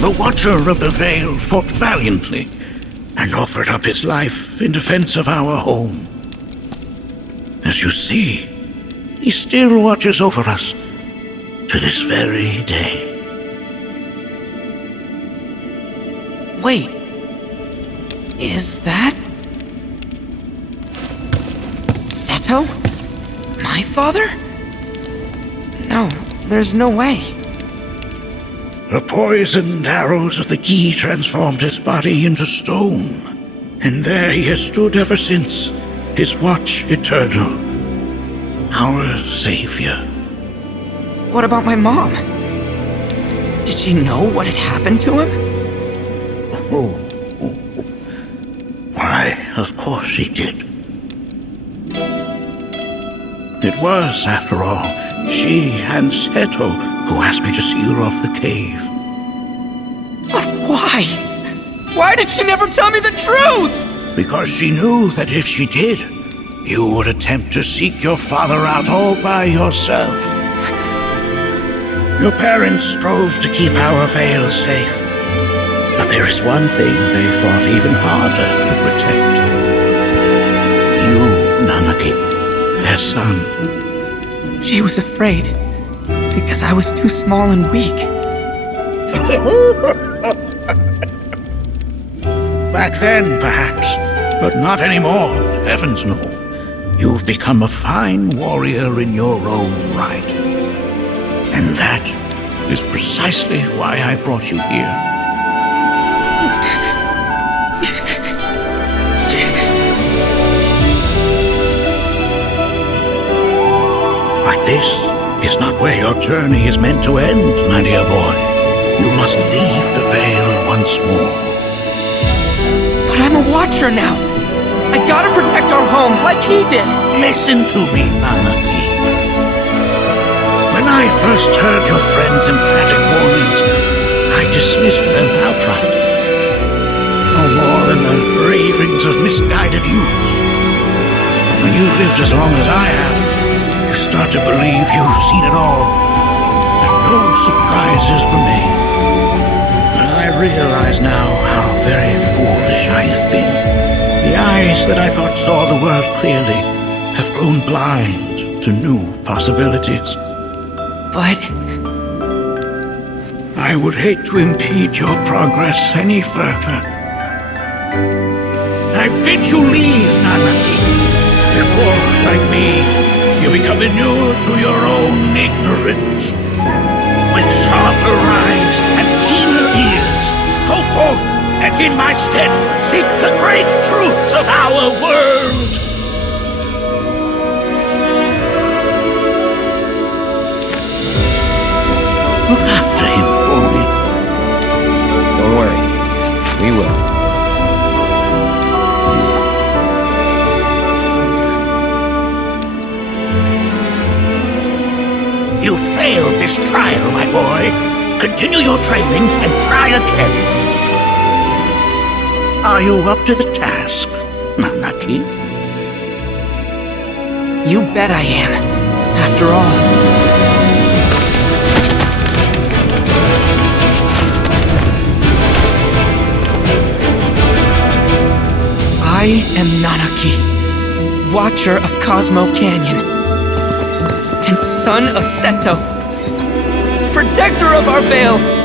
The Watcher of the Vale fought valiantly and offered up his life in defense of our home. As you see, he still watches over us to this very day. Wait, is that Seto? My father? No, there's no way. The poisoned arrows of the key transformed his body into stone, and there he has stood ever since, his watch eternal, our savior. What about my mom? Did she know what had happened to him? Why, of course she did. It was, after all, she and Seto who asked me to see her off the cave. But why? Why did she never tell me the truth? because she knew that if she did, you would attempt to seek your father out all by yourself. Your parents strove to keep our Vale safe, but there is one thing they fought even harder to protect. You, Nanaki, their son. She was afraid, because I was too small and weak. Back then, perhaps, but not anymore, heavens no. You've become a fine warrior in your own right. And that is precisely why I brought you here. But this is not where your journey is meant to end, my dear boy. You must leave the Vale once more. But I'm a watcher now. I gotta protect our home like he did. Listen to me, Nanaki. When I first heard your friend's emphatic warnings, I dismissed them outright. No more than the ravings of misguided youths. When you've lived as long as I have, you start to believe you've seen it all, and no surprises remain. But I realize now how very foolish I have been. The eyes that I thought saw the world clearly have grown blind to new possibilities. But I would hate to impede your progress any further. I bid you leave, Nanaki, before, like me, you become inured to your own ignorance. With sharper eyes and keener ears, go forth and in my stead seek the great truths of our world. Look after him for me. Don't worry. We will. You failed this trial, my boy. Continue your training and try again. Are you up to the task, Nanaki? you bet I am. After all. I am Nanaki, Watcher of Cosmo Canyon, and son of Seto, Protector of our Vale.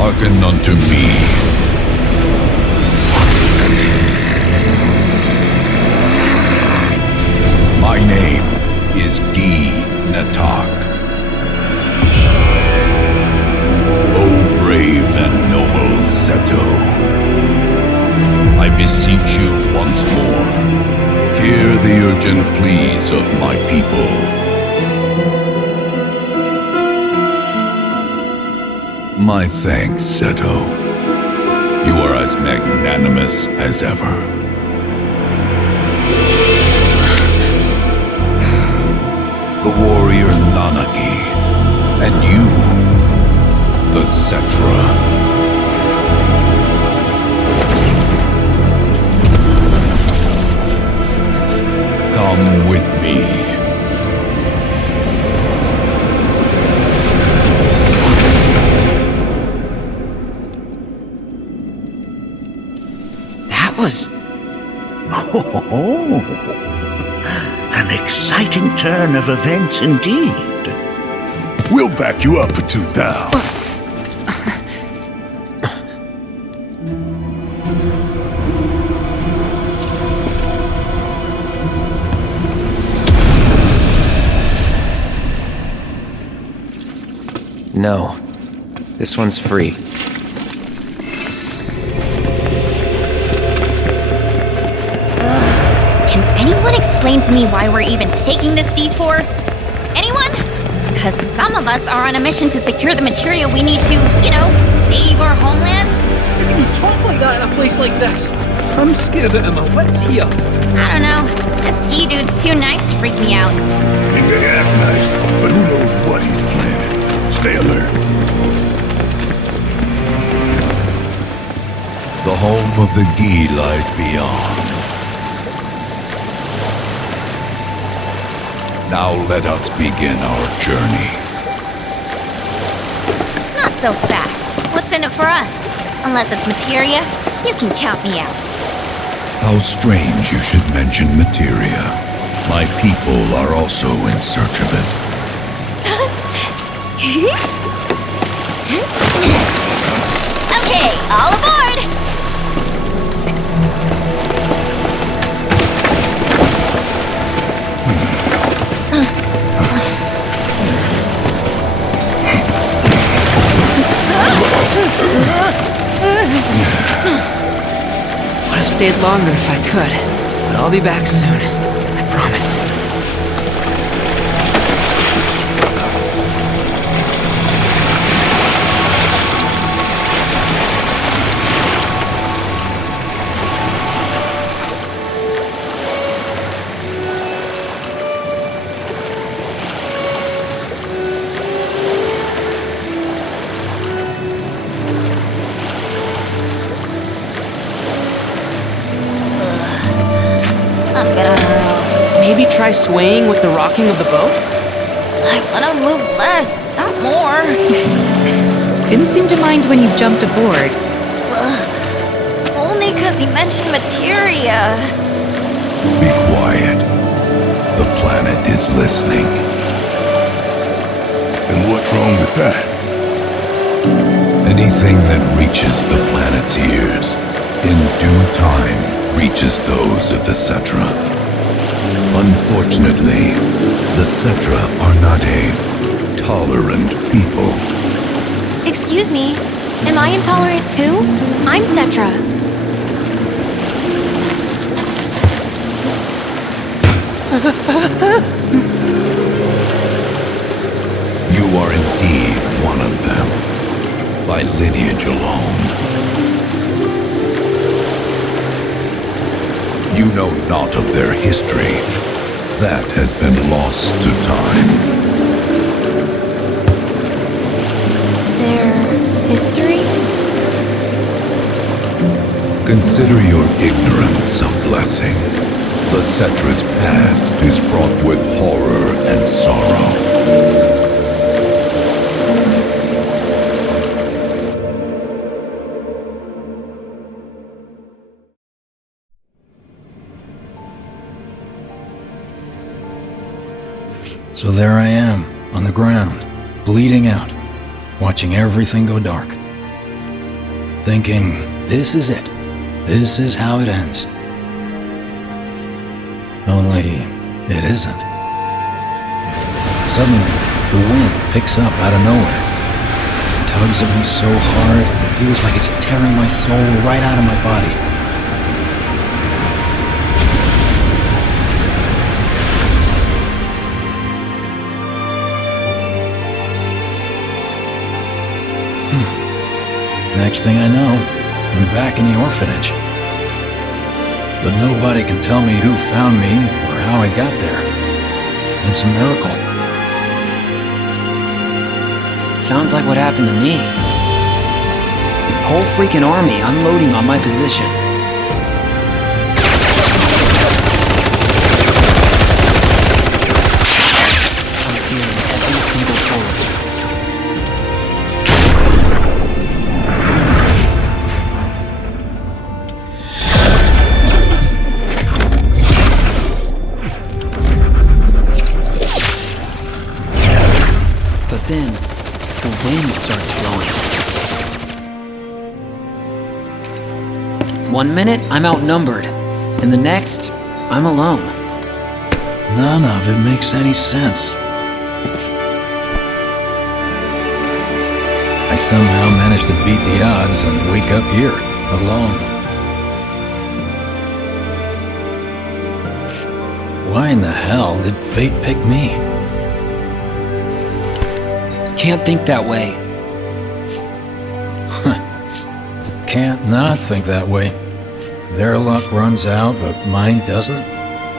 Hearken unto me. My name is Gi Natak. O brave and noble Seto, I beseech you once more, hear the urgent pleas of my people. My thanks, Seto. You are as magnanimous as ever. The warrior Nanaki, and you, the Cetra. Come with me. Was an exciting turn of events indeed. We'll back you up for 2,000. No. This one's free. Can anyone explain to me why we're even taking this detour? Anyone? Because some of us are on a mission to secure the material we need to, save our homeland. How can you talk like that in a place like this? I'm scared out of my wits here. I don't know. This E-dude's too nice to freak me out. He may act nice, but who knows what he's planning. Stay alert. The home of the Gi lies beyond. Now let us begin our journey. Not so fast. What's in it for us? Unless it's materia, you can count me out. How strange you should mention materia. My people are also in search of it. Okay, all aboard! Would have stayed longer if I could, but I'll be back soon. I promise. Maybe try swaying with the rocking of the boat? I want to move less, not more. Didn't seem to mind when you jumped aboard. Only because he mentioned materia. Be quiet. The planet is listening. And what's wrong with that? Anything that reaches the planet's ears, in due time, reaches those of the Cetra. Unfortunately, the Cetra are not a tolerant people. Excuse me, am I intolerant too? I'm Cetra. You are indeed one of them, by lineage alone. You know not of their history. That has been lost to time. Their history? Consider your ignorance a blessing. The Cetra's past is fraught with horror and sorrow. So there I am, on the ground, bleeding out, watching everything go dark. Thinking, this is it. This is how it ends. Only, it isn't. Suddenly, the wind picks up out of nowhere. It tugs at me so hard, it feels like it's tearing my soul right out of my body. Next thing I know, I'm back in the orphanage. But nobody can tell me who found me or how I got there. It's a miracle. Sounds like what happened to me. Whole freaking army unloading on my position. I'm feeling every single bullet. Then, the wind starts blowing. 1 minute, I'm outnumbered. And the next, I'm alone. None of it makes any sense. I somehow managed to beat the odds and wake up here, alone. Why in the hell did fate pick me? Can't think that way. Can't not think that way. Their luck runs out, but mine doesn't.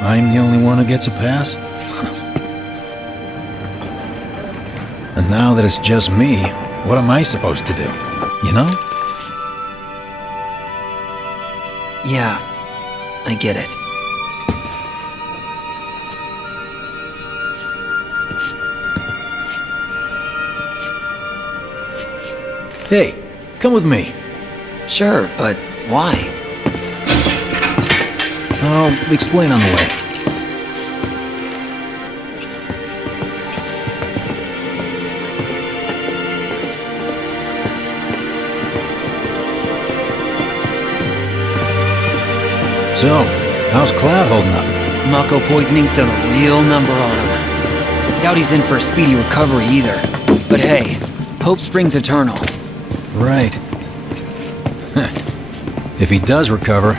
I'm the only one who gets a pass. And now that it's just me, what am I supposed to do? You know? Yeah, I get it. Hey, come with me. Sure, but why? I'll explain on the way. So, how's Cloud holding up? Mako poisoning's done a real number on him. Doubt he's in for a speedy recovery either. But hey, hope springs eternal. Right. If he does recover,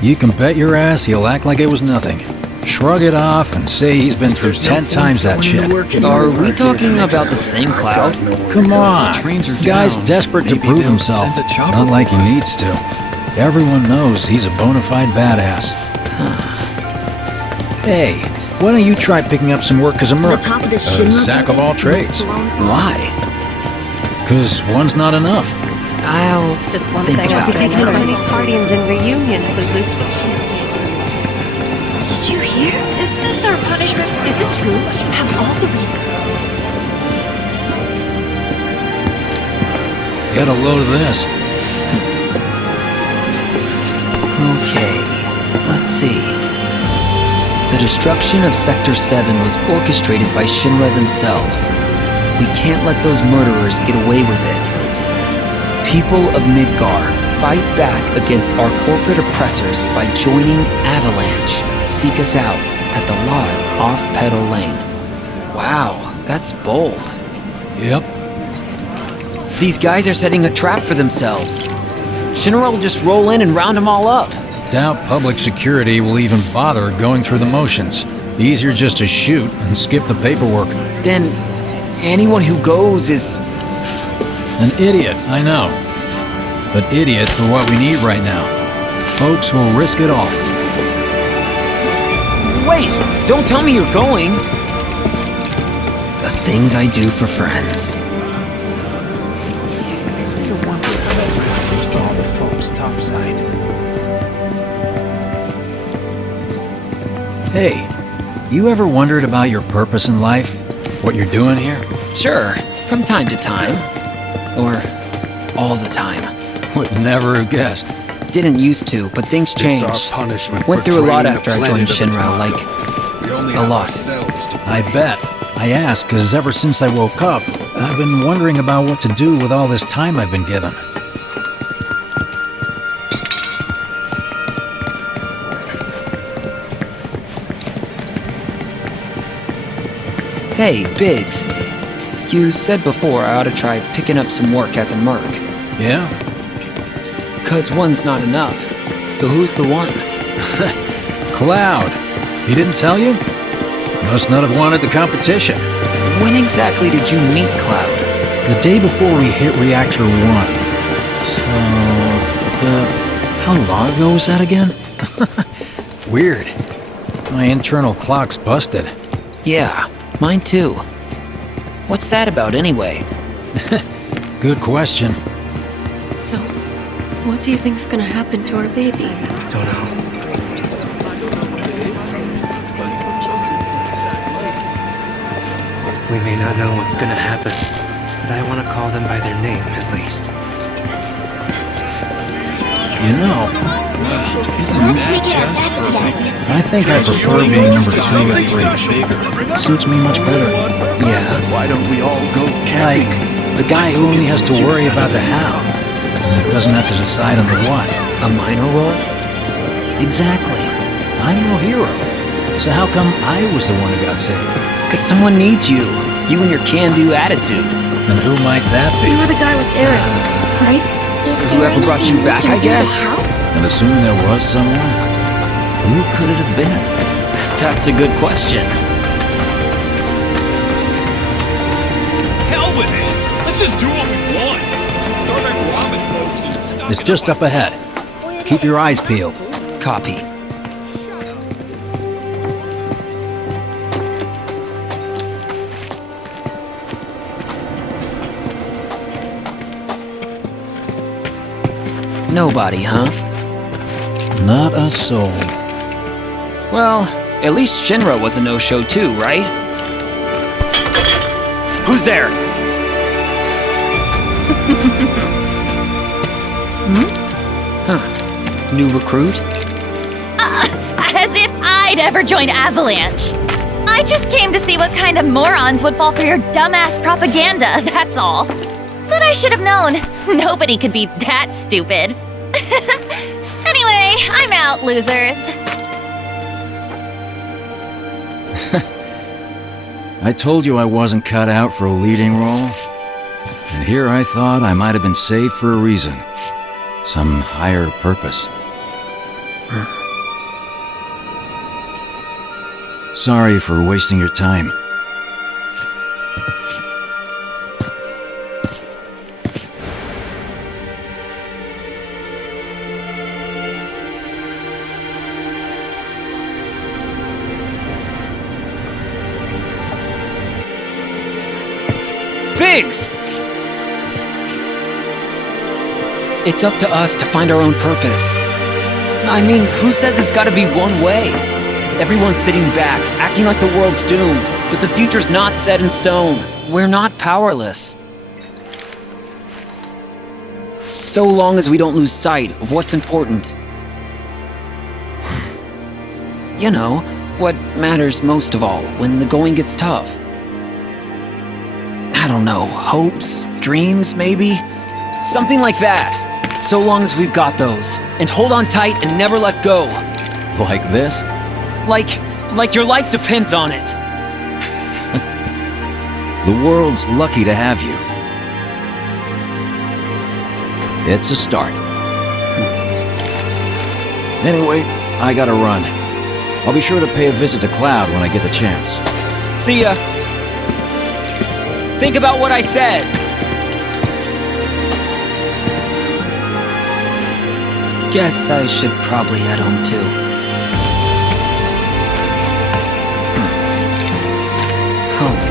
you can bet your ass he'll act like it was nothing. Shrug it off and say he's been through 10 times that shit. Are we talking about the same Cloud? Come on. Guy's desperate to prove himself. Not like he needs to. Everyone knows he's a bona fide badass. Hey, why don't you try picking up some work as a merc? A Zack of all trades. Why? Because one's not enough. It's just one thing about it. As many parties and reunions as this. Did you hear? Is this our punishment? Is it true? Have all the Get a load of this. Okay, let's see. The destruction of Sector 7 was orchestrated by Shinra themselves. We can't let those murderers get away with it. People of Midgar, fight back against our corporate oppressors by joining Avalanche. Seek us out at the lot off Petal Lane. Wow, that's bold. Yep. These guys are setting a trap for themselves. Shinra will just roll in and round them all up. Doubt public security will even bother going through the motions. Easier just to shoot and skip the paperwork. Then, anyone who goes is... an idiot, I know. But idiots are what we need right now. Folks who'll risk it all. Wait! Don't tell me you're going! The things I do for friends. To all the folks topside. Hey, you ever wondered about your purpose in life? What you're doing here? Sure, from time to time. Or all the time. Would never have guessed. Didn't used to, but things changed. It's our punishment. Went through a lot after I joined Shinra, like a lot. I bet. I ask because ever since I woke up, I've been wondering about what to do with all this time I've been given. Hey, Biggs. You said before I ought to try picking up some work as a merc. Yeah? 'Cause one's not enough. So who's the one? Cloud. He didn't tell you? Must not have wanted the competition. When exactly did you meet Cloud? The day before we hit Reactor 1. So, how long ago was that again? Weird. My internal clock's busted. Yeah, mine too. What's that about anyway? Good question. So, what do you think's gonna happen to our baby? Don't know. We may not know what's gonna happen, but I want to call them by their name at least. You know, Isn't that just perfect? I think I prefer being number 2 or 3. Suits me much better. Yeah. Why don't we all go Like, the guy who only has to worry about the how. And doesn't have to decide on the what. A minor role? Exactly. I'm no hero. So how come I was the one who got saved? 'Cause someone needs you. You and your can-do attitude. And who might that be? You were the guy with Aerith, right? Whoever brought you back, I guess? And assuming there was someone, who could it have been? That's a good question. Hell with it! Let's just do what we want! Start like robbing folks and stop. It's just up ahead. Keep your eyes peeled. Copy. Nobody, huh? Not a soul. Well, at least Shinra was a no-show too, right? Who's there? Huh. New recruit? As if I'd ever join Avalanche. I just came to see what kind of morons would fall for your dumbass propaganda, that's all. But I should have known. Nobody could be that stupid. Anyway, I'm out, losers. I told you I wasn't cut out for a leading role. And here I thought I might have been saved for a reason. Some higher purpose. Sorry for wasting your time. Biggs! It's up to us to find our own purpose. I mean, who says it's gotta be one way? Everyone's sitting back, acting like the world's doomed, but the future's not set in stone. We're not powerless. So long as we don't lose sight of what's important. You know, what matters most of all when the going gets tough. I don't know, hopes, dreams, maybe? Something like that. So long as we've got those. And hold on tight and never let go. Like this? Like your life depends on it. The world's lucky to have you. It's a start. Anyway, I gotta run. I'll be sure to pay a visit to Cloud when I get the chance. See ya. Think about what I said. Guess I should probably head home too. Oh.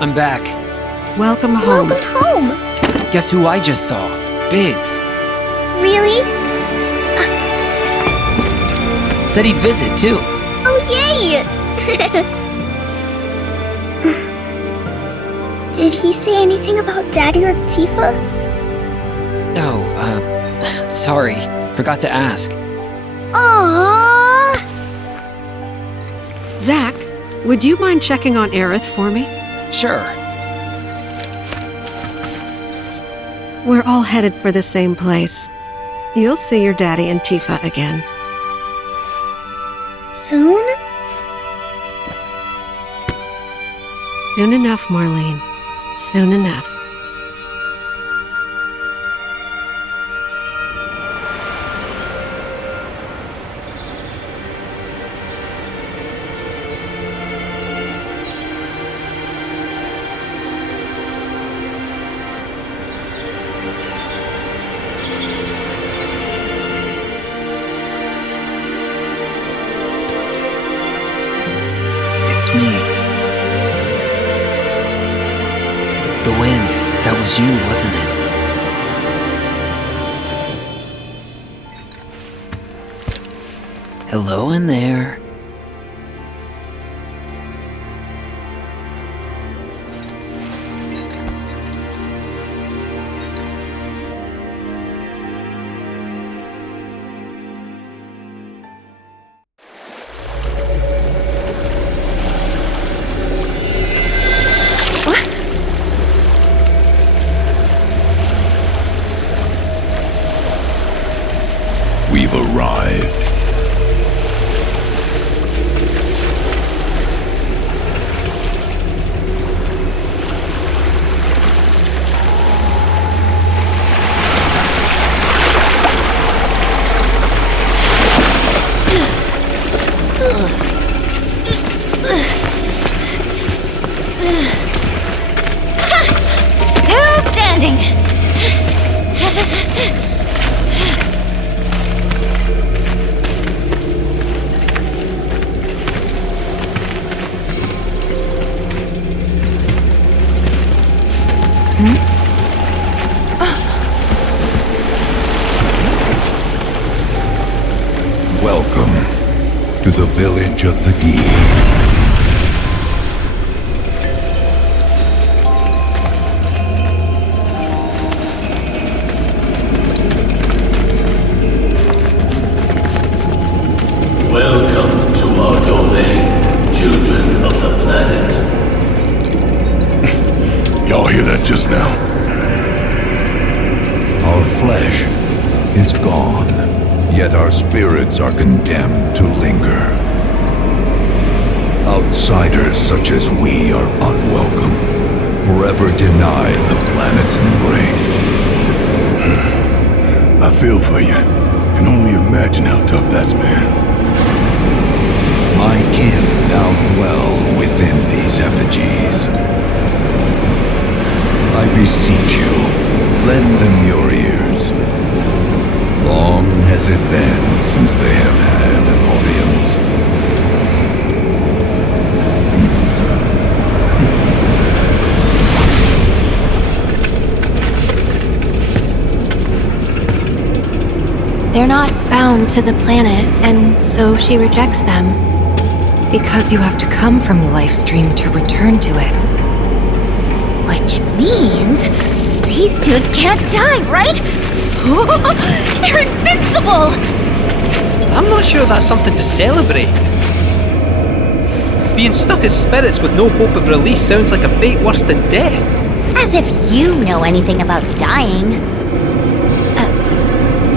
I'm back. Welcome home. Welcome home. Guess who I just saw? Biggs. Really? Said he'd visit too. Oh, yay! Did he say anything about Daddy or Tifa? Oh, sorry. Forgot to ask. Aww. Zack, would you mind checking on Aerith for me? Sure. We're all headed for the same place. You'll see your daddy and Tifa again. Soon? Soon enough, Marlene. Soon enough. It's me. The wind. That was you, wasn't it? Hello in there. village of the Gi. Welcome to our domain, children of the planet. Y'all hear that just now? Our flesh is gone, yet our spirits are condemned to linger. Outsiders such as we are unwelcome, forever denied the planet's embrace. I feel for you. Can only imagine how tough that's been. My kin now dwell within these effigies. I beseech you, lend them your ears. Long has it been since they have had an audience. They're not bound to the planet, and so she rejects them. Because you have to come from the life stream to return to it. Which means these dudes can't die, right? They're invincible! I'm not sure that's something to celebrate. Being stuck as spirits with no hope of release sounds like a fate worse than death. As if you know anything about dying.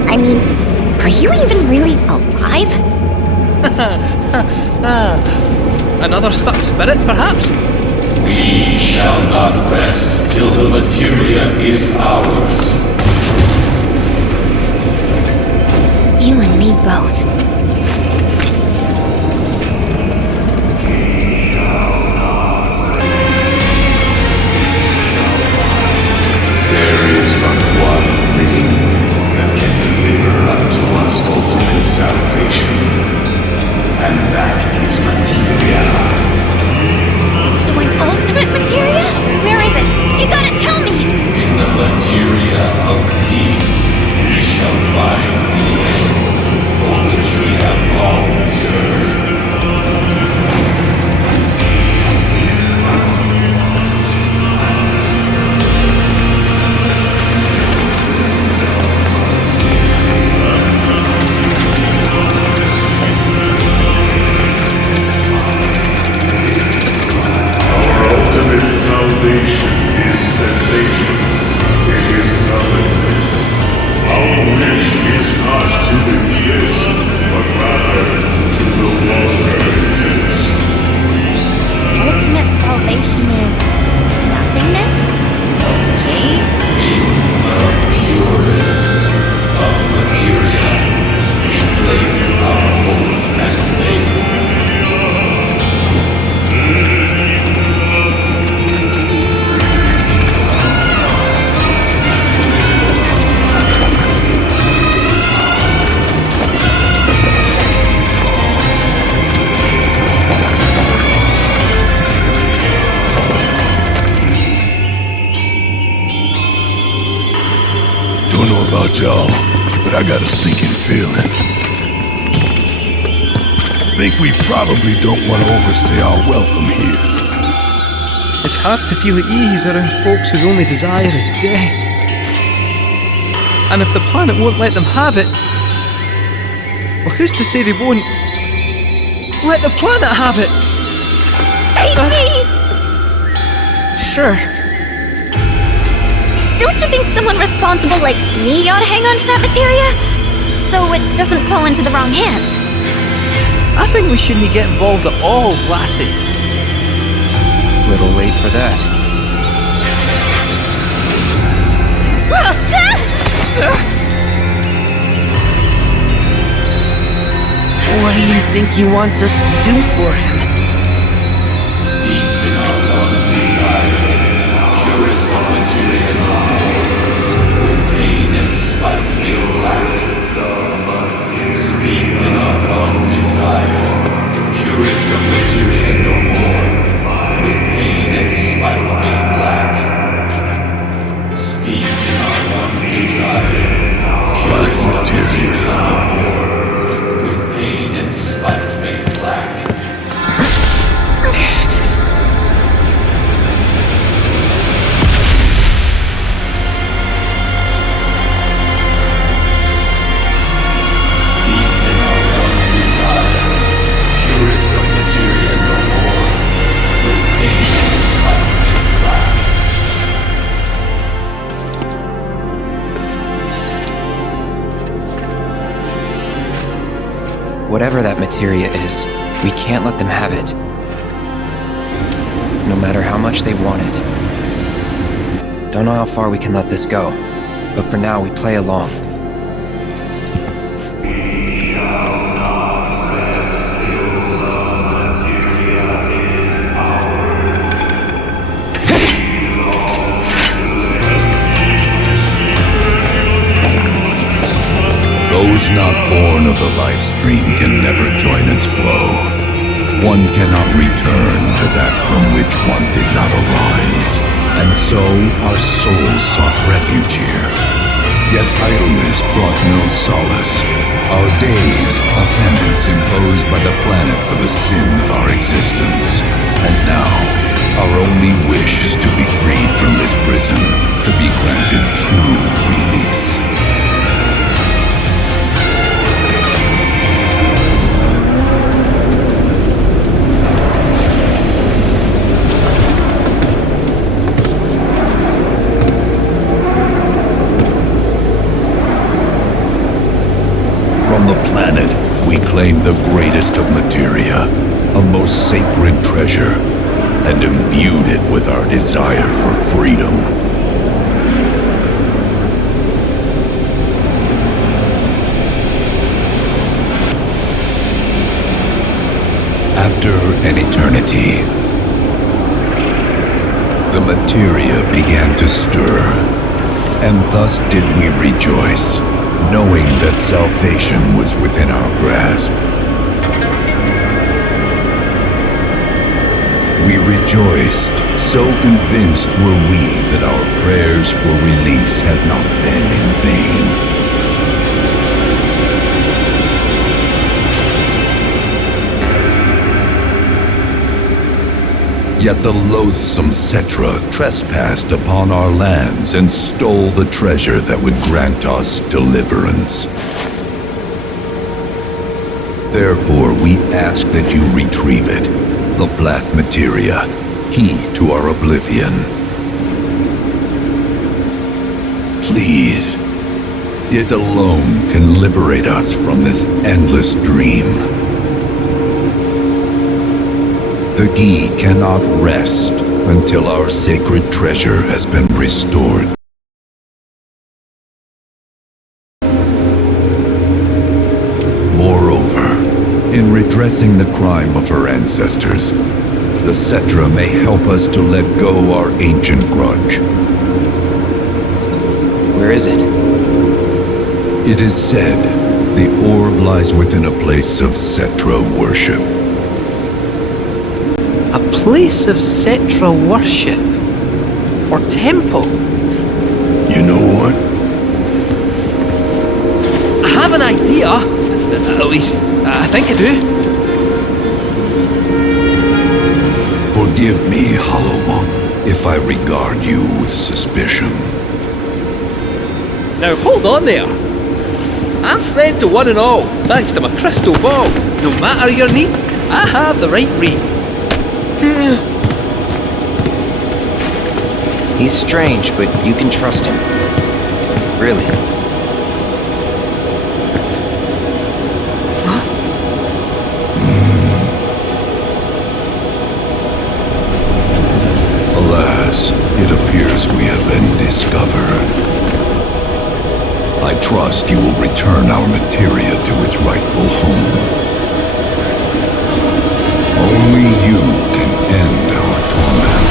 I mean, are you even really alive? Another stuck spirit, perhaps? We shall not rest till the materia is ours. You and me both. There is but one thing that can deliver unto us ultimate salvation, and that is materia. So an ultimate materia? Where is it? You gotta tell me! In the materia of peace, we shall find the end for which we have long yearned. Salvation is cessation. It is nothingness. Our wish is not to exist, but rather to no longer exist. Ultimate salvation is nothingness? Okay. In the purest of materia, we place our hope and faith. Don't know about y'all, but I got a sinking feeling. Think we probably don't want to overstay our welcome here. It's hard to feel at ease around folks whose only desire is death. And if the planet won't let them have it, well, who's to say they won't let the planet have it? Save me! Sure. Don't you think someone responsible like me ought to hang on to that materia? So it doesn't fall into the wrong hands? I think we shouldn't get involved at all, Lassie. Little late for that. What do you think he wants us to do for him? Steeped in our one desire, purest of material life, with pain and spite made black. Steeped in our one desire, purest of material no more, with pain and spite made black. Steeped in our one desire, Black materia. with pain and spite made black. Whatever that materia is, we can't let them have it. No matter how much they want it. Don't know how far we can let this go, but for now we play along. Those not born of the life stream can never join its flow. One cannot return to that from which one did not arise. And so our souls sought refuge here. Yet idleness brought no solace. Our days a penance imposed by the planet for the sin of our existence. And now, our only wish is to be freed from this prison, to be granted true release. From the planet, we claim the greatest of materia, a most sacred treasure, and imbued it with our desire for freedom. After an eternity, the materia began to stir, and thus did we rejoice, knowing that salvation was within our grasp. We rejoiced, so convinced were we that our prayers for release had not been in vain. Yet the loathsome Cetra trespassed upon our lands and stole the treasure that would grant us deliverance. Therefore, we ask that you retrieve it, the black materia, key to our oblivion. Please, it alone can liberate us from this endless dream. The Gi cannot rest until our sacred treasure has been restored. Moreover, in redressing the crime of her ancestors, the Cetra may help us to let go our ancient grudge. Where is it? It is said the orb lies within a place of Cetra worship. A place of Cetra worship? Or temple? You know what? I have an idea. At least, I think I do. Forgive me, Hollow One, if I regard you with suspicion. Now hold on there. I'm friend to one and all, thanks to my crystal ball. No matter your need, I have the right read. He's strange, but you can trust him. Really. Alas, it appears we have been discovered. I trust you will return our materia to its rightful home. Only you can end our torment.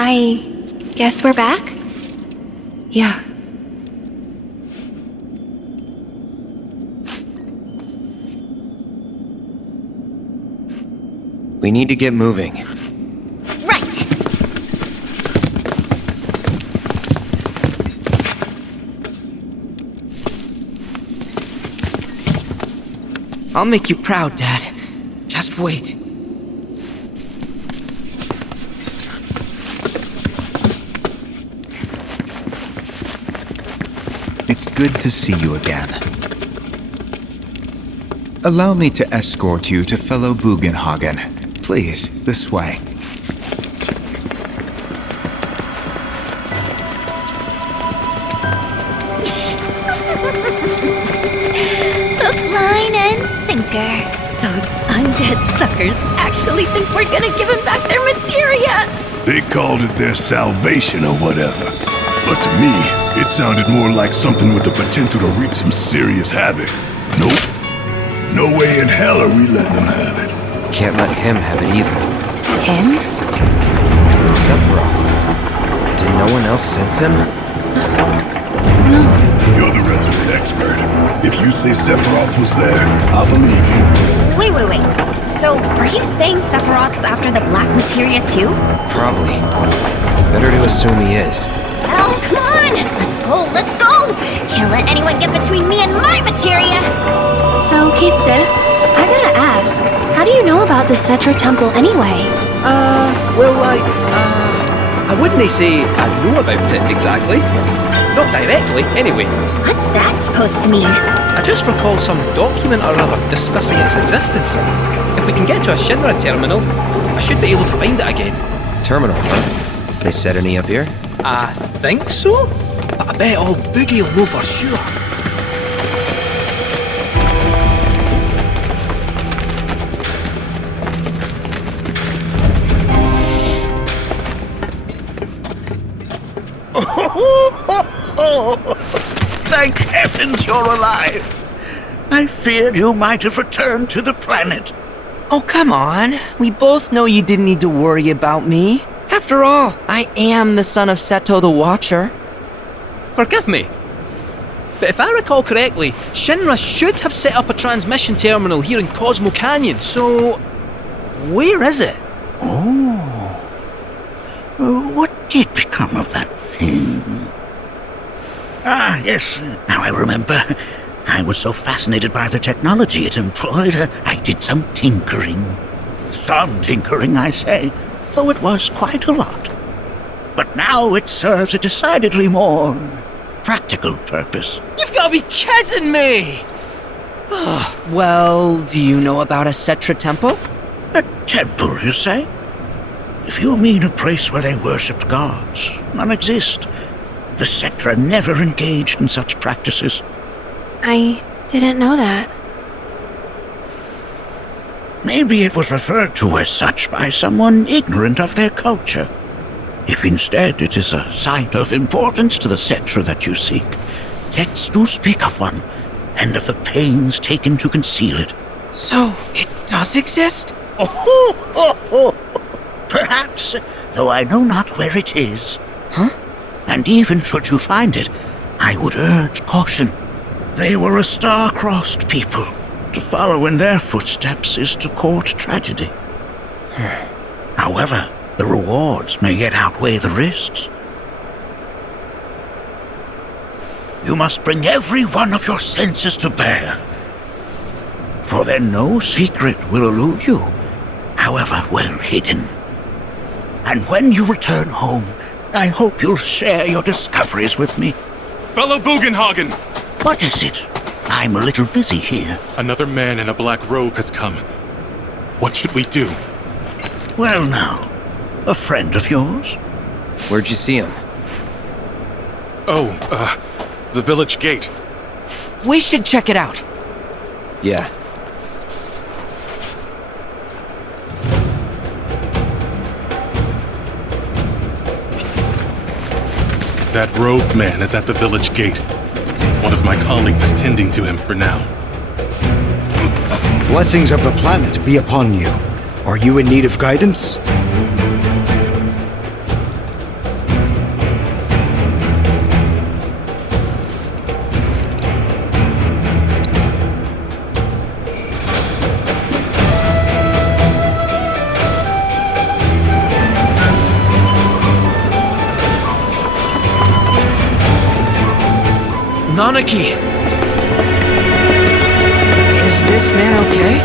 I guess we're back? Yeah. We need to get moving. Right! I'll make you proud, Dad. Just wait. It's good to see you again. Allow me to escort you to fellow Bugenhagen. Please, this way. Hook, line, and sinker. Those undead suckers actually think we're gonna give them back their materia. They called it their salvation or whatever. But to me, it sounded more like something with the potential to wreak some serious havoc. Nope. No way in hell are we letting them have it. Can't let him have it either. Him? Sephiroth. Did no one else sense him? No. You're the resident expert. If you say Sephiroth was there, I'll believe you. Wait. So, are you saying Sephiroth's after the black materia too? Probably. Better to assume he is. Well, come on! Let's go! Can't let anyone get between me and my materia! So, Kitsu, I gotta ask, how do you know about the Cetra Temple anyway? I wouldn't say I know about it exactly. Not directly, anyway. What's that supposed to mean? I just recall some document or other discussing its existence. If we can get to a Shinra terminal, I should be able to find it again. Terminal, huh? They set any up here? I think so? But I bet old Boogie will know for sure. Thank heavens you're alive! I feared you might have returned to the planet. Oh, come on. We both know you didn't need to worry about me. After all, I am the son of Seto the Watcher. Forgive me, but if I recall correctly, Shinra should have set up a transmission terminal here in Cosmo Canyon, so where is it? What did become of that thing? Ah, yes, now I remember. I was so fascinated by the technology it employed, I did some tinkering. Some tinkering, I say, though it was quite a lot. But now it serves a decidedly more practical purpose. You've got to be kidding me! Well, do you know about a Cetra Temple? A temple, you say? If you mean a place where they worshipped gods, none exist. The Cetra never engaged in such practices. I didn't know that. Maybe it was referred to as such by someone ignorant of their culture. If instead it is a site of importance to the Cetra that you seek, texts do speak of one, and of the pains taken to conceal it. So, it does exist? Perhaps, though I know not where it is. Huh? And even should you find it, I would urge caution. They were a star-crossed people. To follow in their footsteps is to court tragedy. However, the rewards may yet outweigh the risks. You must bring every one of your senses to bear. For then no secret will elude you, however well hidden. And when you return home, I hope you'll share your discoveries with me. Fellow Bugenhagen! What is it? I'm a little busy here. Another man in a black robe has come. What should we do? Well now, a friend of yours? Where'd you see him? The village gate. We should check it out. Yeah. That robed man is at the village gate. One of my colleagues is tending to him for now. Blessings of the planet be upon you. Are you in need of guidance? Nanaki! Is this man okay?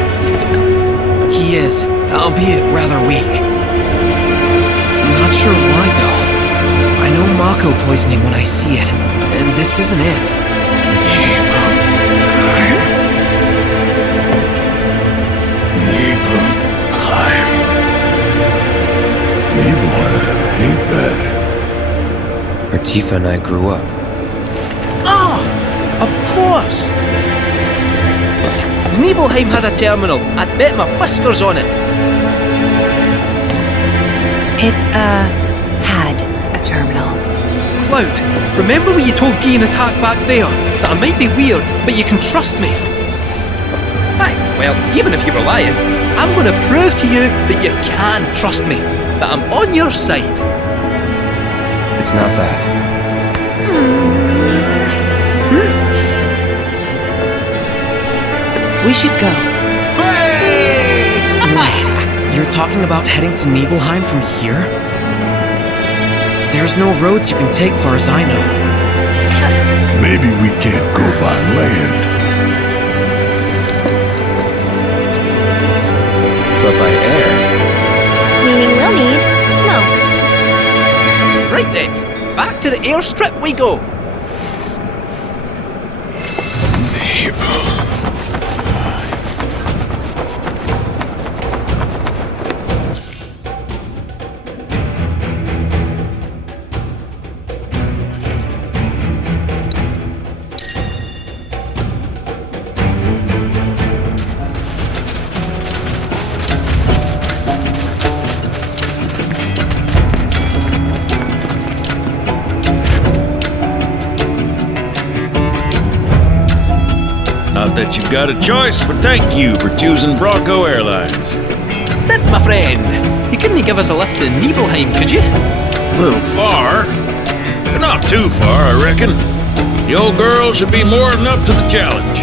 He is, albeit rather weak. I'm not sure why, though. I know Mako poisoning when I see it, and this isn't it. Tifa and I grew up. Ah! Of course! Nibelheim has a terminal. I'd bet my whiskers on it. It, had a terminal. Cloud, remember when you told Guy in Attack back there that I might be weird, but you can trust me? Aye, well, even if you were lying, I'm going to prove to you that you can trust me, that I'm on your side. It's not that. We should go. Wait, you're talking about heading to Nibelheim from here? There's no roads you can take far as I know. Maybe we can't go by land. But by air. Meaning we'll need smoke. Right then, back to the airstrip we go. Not that you've got a choice, but thank you for choosing Bronco Airlines. Sit, my friend. You couldn't give us a lift to Nibelheim, could you? A little far, but not too far, I reckon. The old girl should be more than up to the challenge.